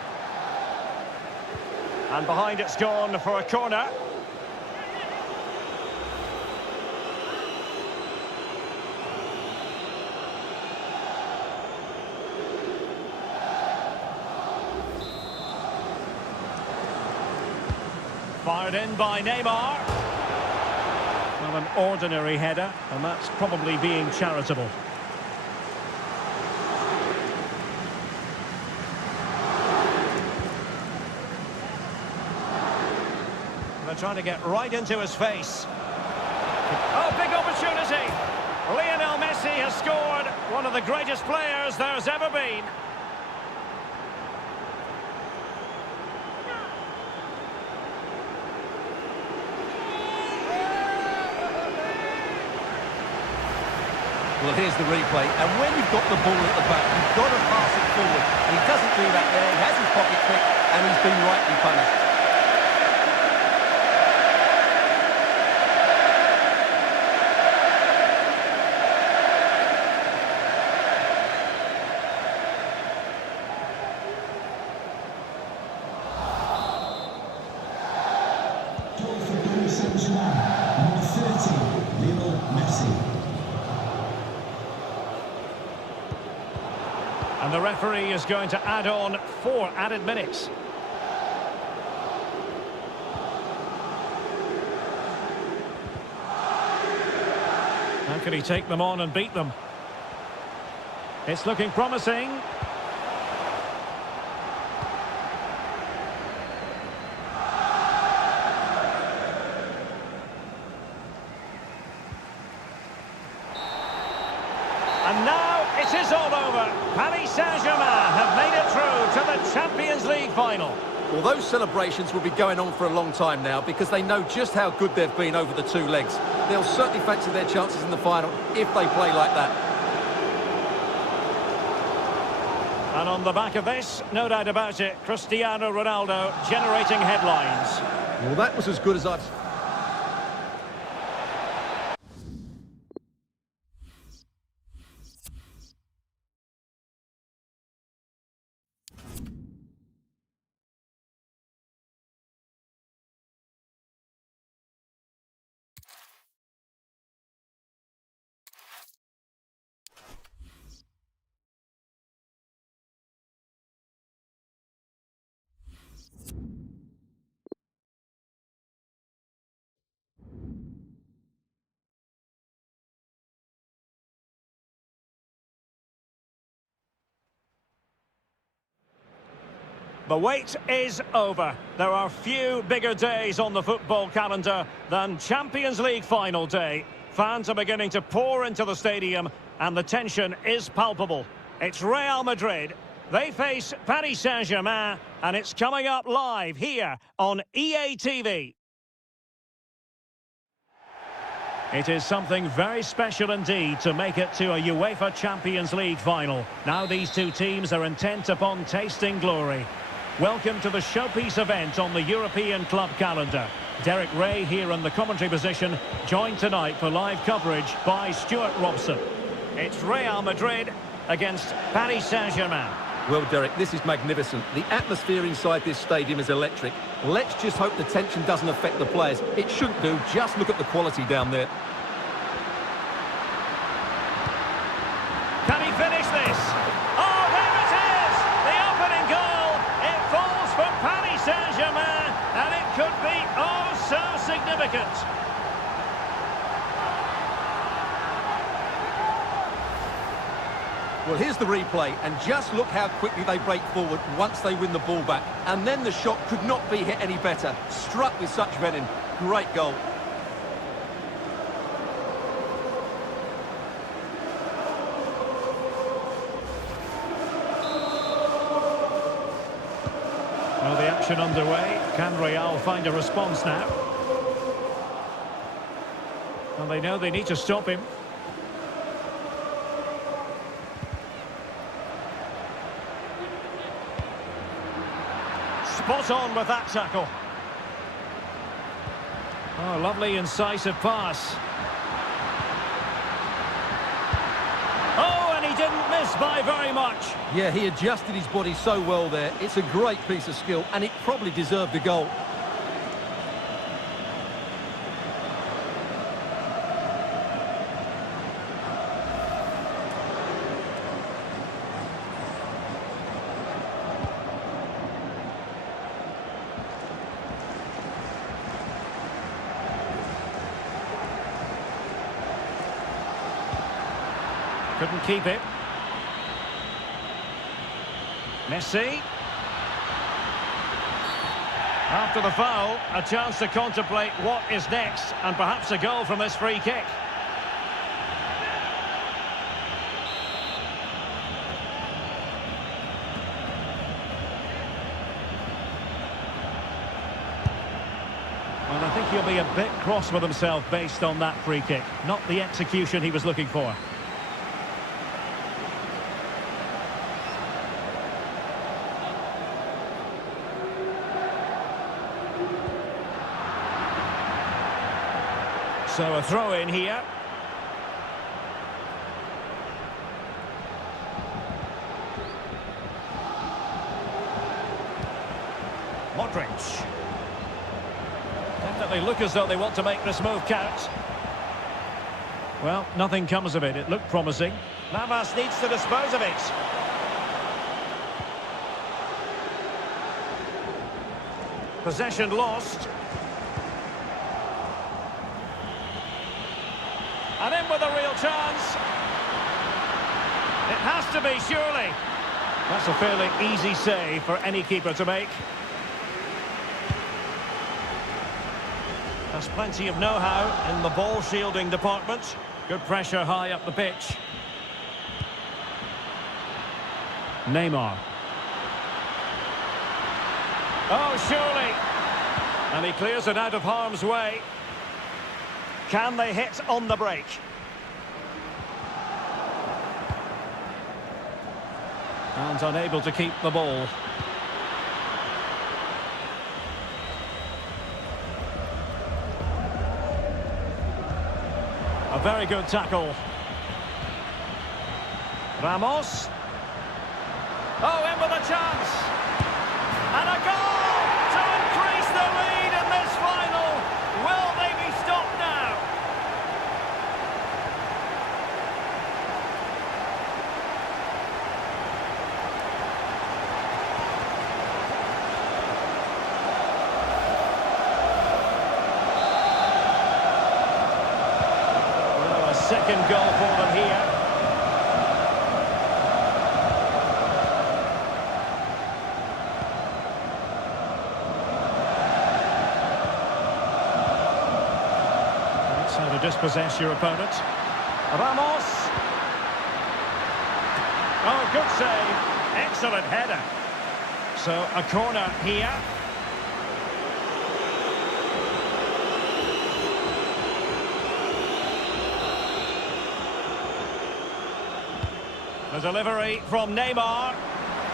And behind it's gone for a corner. Fired in by Neymar. Well, an ordinary header, and that's probably being charitable. They're trying to get right into his face. Oh, big opportunity! Lionel Messi has scored, one of the greatest players there's ever been. Well, here's the replay, and when you've got the ball at the back, you've got to pass it forward. And he doesn't do that there, he has his pocket picked, and he's been rightly punished. Goal for Paris Saint-Germain, number 30, Lionel Messi. And the referee is going to add on 4 added minutes. How can he take them on and beat them? It's looking promising. And now it is all over. Paris Saint-Germain have made it through to the Champions League final. Well, those celebrations will be going on for a long time now because they know just how good they've been over the 2 legs. They'll certainly fancy their chances in the final if they play like that. And on the back of this, no doubt about it, Cristiano Ronaldo generating headlines. Well, that was as good as I've... The wait is over. There are few bigger days on the football calendar than Champions League final day. Fans are beginning to pour into the stadium and the tension is palpable. It's Real Madrid. They face Paris Saint-Germain and it's coming up live here on EA TV. It is something very special indeed to make it to a UEFA Champions League final. Now these two teams are intent upon tasting glory. Welcome to the showpiece event on the European club calendar. Derek Ray here in the commentary position, joined tonight for live coverage by Stuart Robson. It's Real Madrid against Paris Saint-Germain. Well, Derek, this is magnificent. The atmosphere inside this stadium is electric. Let's just hope the tension doesn't affect the players. It shouldn't do. Just look at the quality down there. Can he finish this? Oh, there it is! The opening goal! It falls for Paris Saint-Germain, and it could be oh so significant. Well, here's the replay, and just look how quickly they break forward once they win the ball back. And then the shot could not be hit any better. Struck with such venom. Great goal. Well, the action underway. Can Real find a response now? Well, they know they need to stop him. Spot on with that tackle. Oh, lovely incisive pass. Oh, and he didn't miss missed by very much. Yeah, he adjusted his body so well there. It's a great piece of skill, and it probably deserved a goal. Couldn't keep it. Messi. After the foul, a chance to contemplate what is next, and perhaps a goal from this free kick. Well, I think he'll be a bit cross with himself based on that free kick. Not the execution he was looking for. So a throw in here. Modric. Definitely look as though they want to make this move count. Well, nothing comes of it. It looked promising. Navas needs to dispose of it. Possession lost. And in with a real chance. It has to be, surely. That's a fairly easy save for any keeper to make. There's plenty of know-how in the ball shielding department. Good pressure high up the pitch. Neymar. Oh, surely. And he clears it out of harm's way. Can they hit on the break? And unable to keep the ball. A very good tackle. Ramos. Oh, in with a chance. And a goal to increase the lead in this final. Will they be stopped now? Well, a second goal for them here. How to dispossess your opponent. Ramos. Oh, good save. Excellent header. So a corner here. The delivery from Neymar.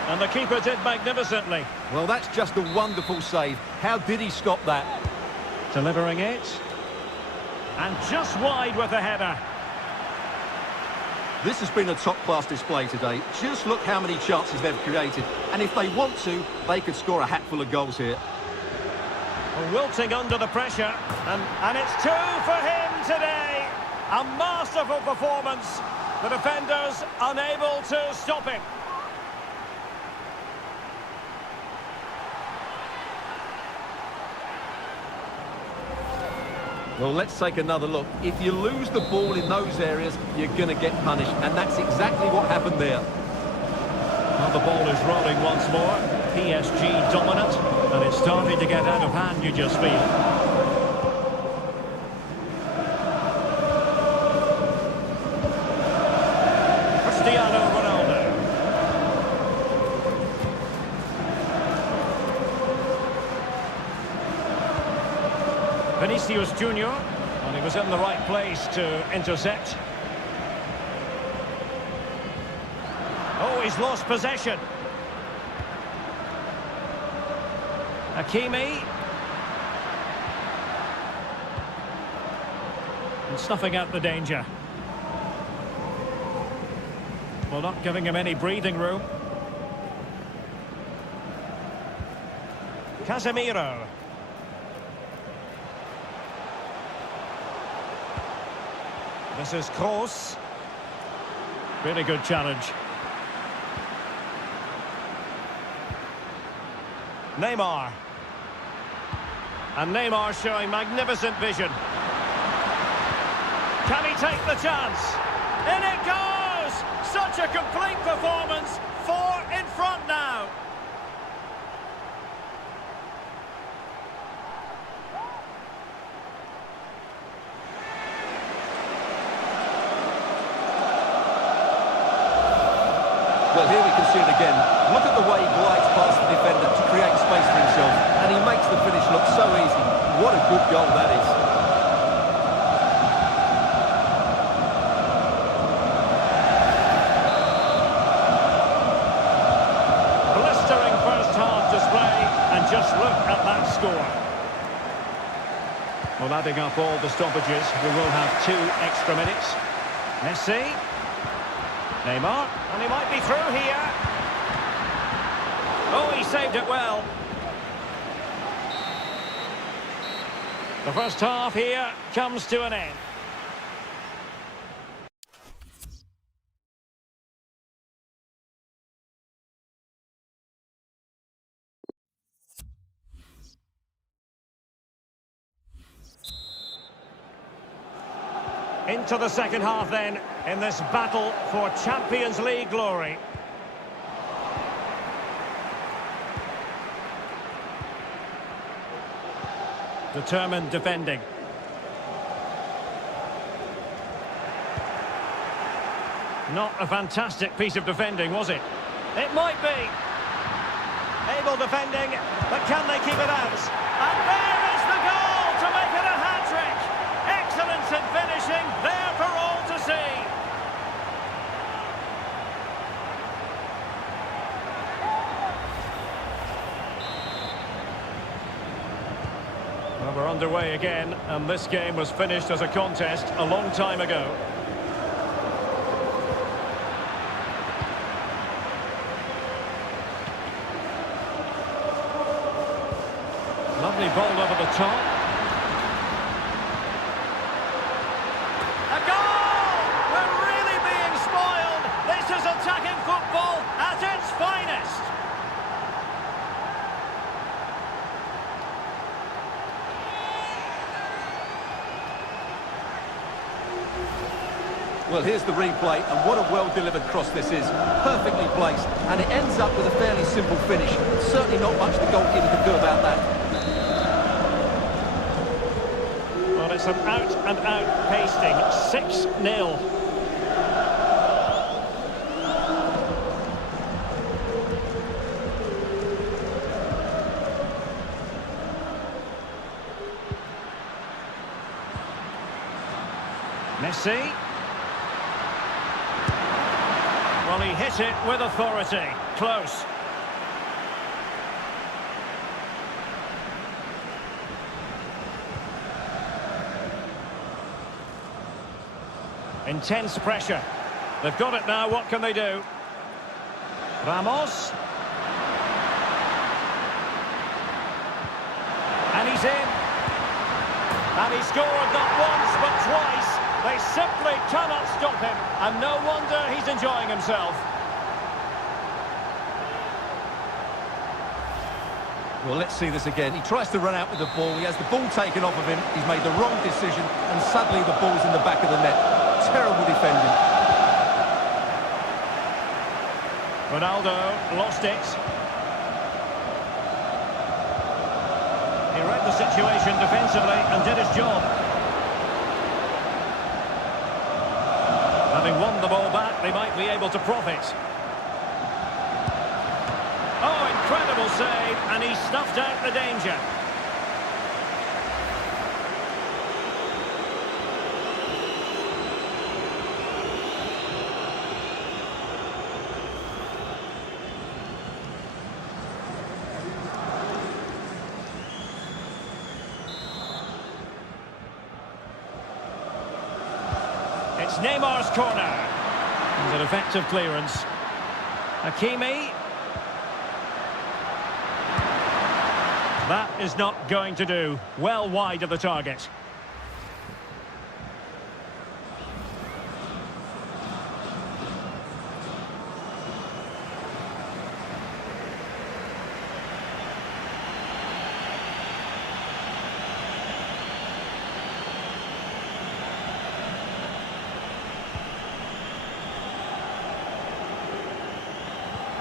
And the keeper did magnificently. Well, that's just a wonderful save. How did he stop that? Delivering it. And just wide with the header. This has been a top-class display today. Just look how many chances they've created. And if they want to, they could score a hatful of goals here. Wilting under the pressure. And it's two for him today. A masterful performance. The defenders unable to stop him. Well, let's take another look. If you lose the ball in those areas, you're going to get punished. And that's exactly what happened there. Well, the ball is rolling once more. PSG dominant. And it's starting to get out of hand, you just feel. Cristiano Ronaldo. Vinicius Junior, and he was in the right place to intercept. Oh, he's lost possession. Hakimi. And snuffing out the danger. Well, not giving him any breathing room. Casemiro. This is Kroos. Really good challenge. Neymar. And Neymar showing magnificent vision. Can he take the chance? In it goes! Such a complete performance. 4 in front now. Well, here we can see it again. Look at the way he glides past the defender to create space for himself, and he makes the finish look so easy. What a good goal that is. Blistering first half display, and just look at that score. Well, adding up all the stoppages, we will have 2 extra minutes. Messi. Neymar, and he might be through here. Oh, he saved it well. The first half here comes to an end. Into the second half then, in this battle for Champions League glory. Determined defending. Not a fantastic piece of defending, was it? It might be. Able defending, but can they keep it out? And there is the goal to make it a hat-trick. Excellence in finishing, there for all to see. Well, we're underway again, and this game was finished as a contest a long time ago. Lovely ball over the top. A goal! We're really being spoiled. This is attacking football at its finest. Well, here's the replay, and what a well-delivered cross this is. Perfectly placed, and it ends up with a fairly simple finish. Certainly not much the goalkeeper can do about that. Well, it's an out-and-out pasting. 6-0. Messi. Well, he hit it with authority. Close. Intense pressure. They've got it now. What can they do? Ramos. And he's in. And he scored not once but twice. They simply cannot stop him. And no wonder he's enjoying himself. Well, let's see this again. He tries to run out with the ball. He has the ball taken off of him. He's made the wrong decision. And suddenly the ball's in the back of the net. Terrible defending. Ronaldo lost it. He read the situation defensively and did his job. Having won the ball back, they might be able to profit. Oh, incredible save, and he snuffed out the danger. It's Neymar's corner. It's an effective clearance. Hakimi. That is not going to do. Well wide of the target.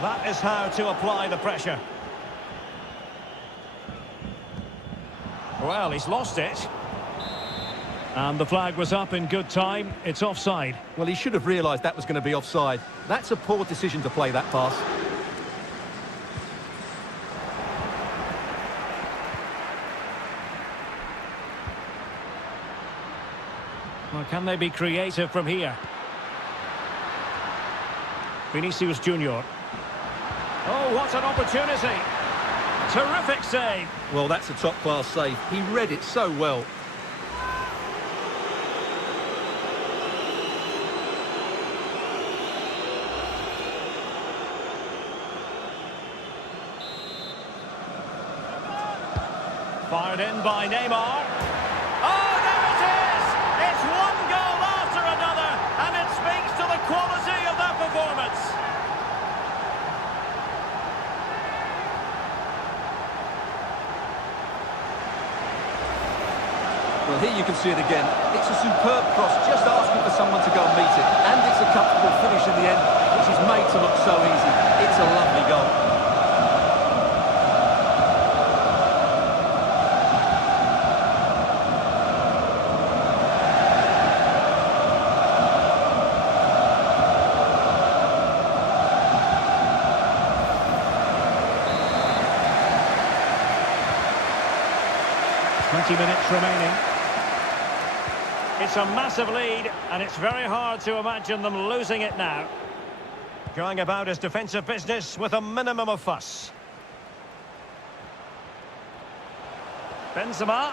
That is how to apply the pressure. Well, he's lost it. And the flag was up in good time. It's offside. Well, he should have realised that was going to be offside. That's a poor decision to play that pass. Well, can they be creative from here? Vinicius Junior. Oh, what an opportunity. Terrific save. Well, that's a top-class save. He read it so well. Fired in by Neymar. Oh, there it is! It's one goal after another, and it speaks to the quality of that performance. Well, here you can see it again. It's a superb cross, just asking for someone to go and meet it. And it's a comfortable finish in the end, which is made to look so easy. It's a lovely goal. Minutes remaining. It's a massive lead, and it's very hard to imagine them losing it now. Going about his defensive business with a minimum of fuss. Benzema.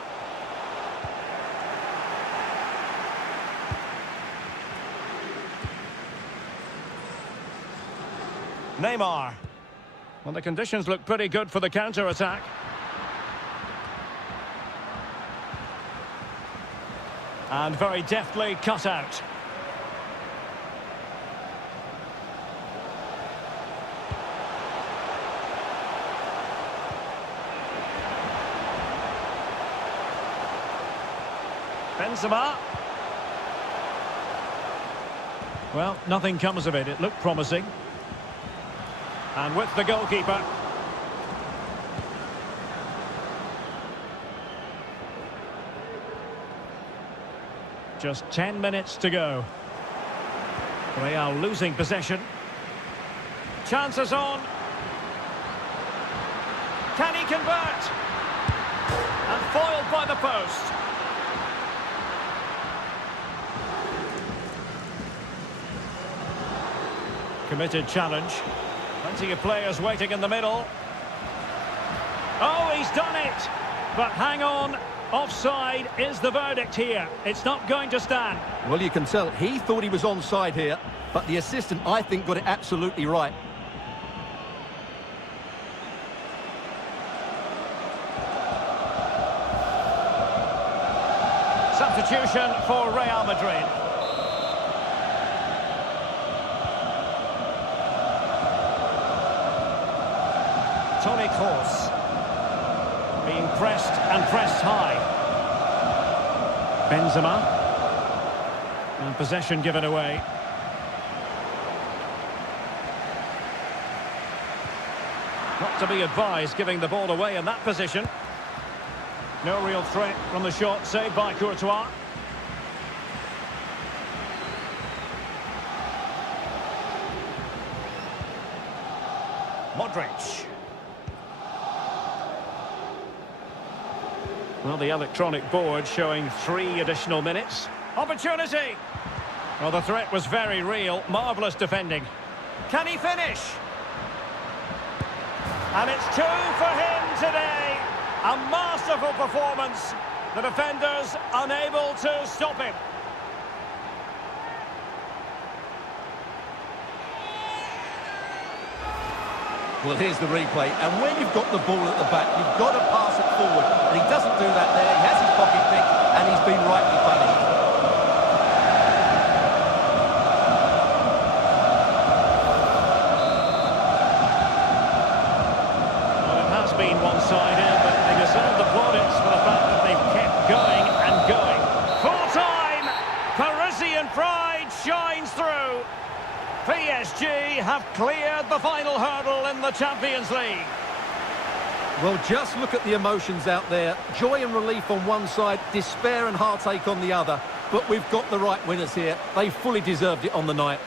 Neymar. Well, the conditions look pretty good for the counter-attack. And very deftly cut out. Benzema. Well, nothing comes of it. It looked promising. And with the goalkeeper. Just 10 minutes to go. They are losing possession. Chances on. Can he convert? And foiled by the post. Committed challenge. Plenty of players waiting in the middle. Oh, he's done it! But hang on. Offside is the verdict here. It's not going to stand. Well, you can tell he thought he was onside here, but the assistant, I think, got it absolutely right. Substitution for Real Madrid. Toni Kroos. Being pressed and pressed high. Benzema. And possession given away. Not to be advised giving the ball away in that position. No real threat from the shot, saved by Courtois. Modric. Well, the electronic board showing 3 additional minutes. Opportunity! Well, the threat was very real. Marvellous defending. Can he finish? And it's 2 for him today. A masterful performance. The defenders unable to stop him. Well, here's the replay, and when you've got the ball at the back, you've got to pass it forward. And he doesn't do that there. He has his pocket picked, and he's been rightly punished. Well, it has been one-sided, but they deserve the plaudits for the fact that they've kept going and going. Full time! Parisian pride shines through. PSG have cleared the final hurdle in the Champions League. Well, just look at the emotions out there. Joy and relief on one side, despair and heartache on the other. But we've got the right winners here. They fully deserved it on the night.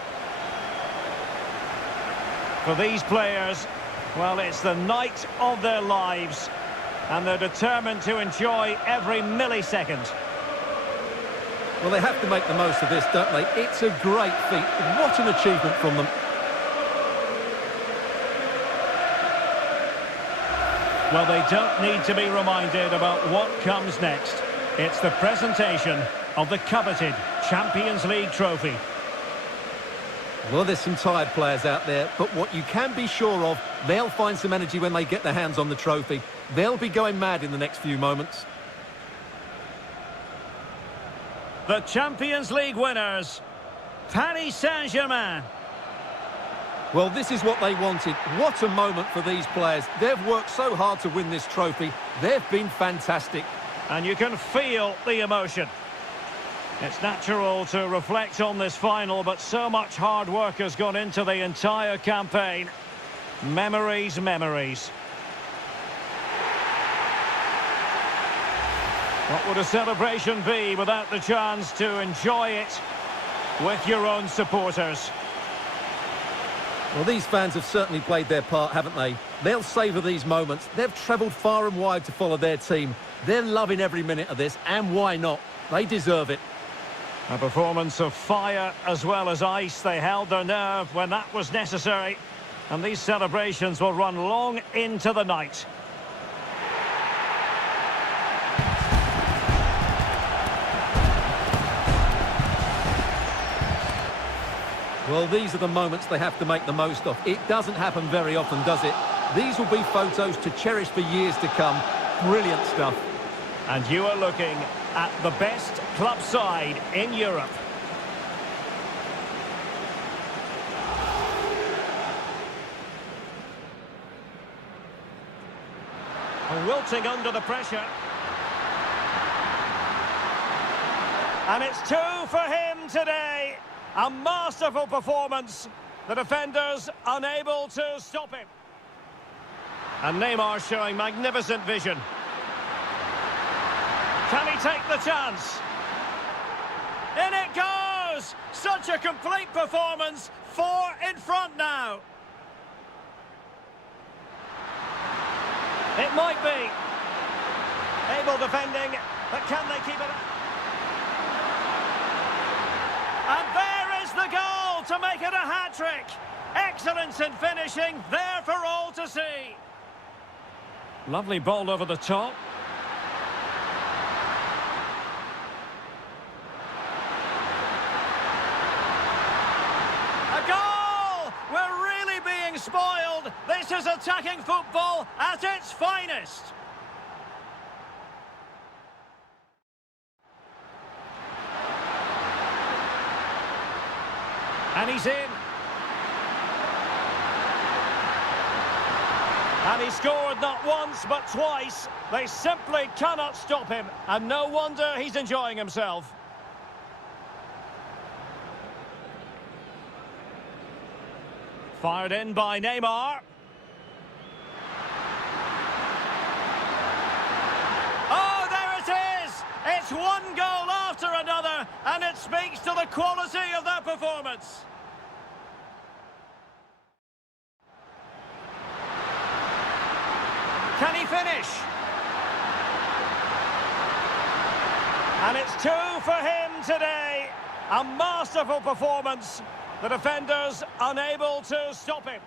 For these players, well, it's the night of their lives, and they're determined to enjoy every millisecond. Well, they have to make the most of this, don't they? It's a great feat. What an achievement from them. Well, they don't need to be reminded about what comes next. It's the presentation of the coveted Champions League trophy. Well, there's some tired players out there, but what you can be sure of, they'll find some energy when they get their hands on the trophy. They'll be going mad in the next few moments. The Champions League winners, Paris Saint-Germain. Well, this is what they wanted. What a moment for these players. They've worked so hard to win this trophy. They've been fantastic. And you can feel the emotion. It's natural to reflect on this final, but so much hard work has gone into the entire campaign. Memories, memories. What would a celebration be without the chance to enjoy it with your own supporters? Well, these fans have certainly played their part, haven't they? They'll savour these moments. They've travelled far and wide to follow their team. They're loving every minute of this, and why not? They deserve it. A performance of fire as well as ice. They held their nerve when that was necessary. And these celebrations will run long into the night. Well, these are the moments they have to make the most of. It doesn't happen very often, does it? These will be photos to cherish for years to come. Brilliant stuff. And you are looking at the best club side in Europe. Wilting under the pressure. And it's 2 for him today. A masterful performance. The defenders unable to stop him. And Neymar showing magnificent vision. Can he take the chance? In it goes! Such a complete performance. 4 in front now. It might be. Able defending, but can they keep it up? And there is the goal to make it a hat-trick. Excellence in finishing, there for all to see. Lovely ball over the top. A goal! We're really being spoiled. This is attacking football at its finest. And he's in. And he scored not once but twice. They simply cannot stop him. And no wonder he's enjoying himself. Fired in by Neymar. Oh, there it is! It's one goal after another, and it speaks to the quality of their performance. Can he finish? And it's 2 for him today. A masterful performance. The defenders unable to stop him.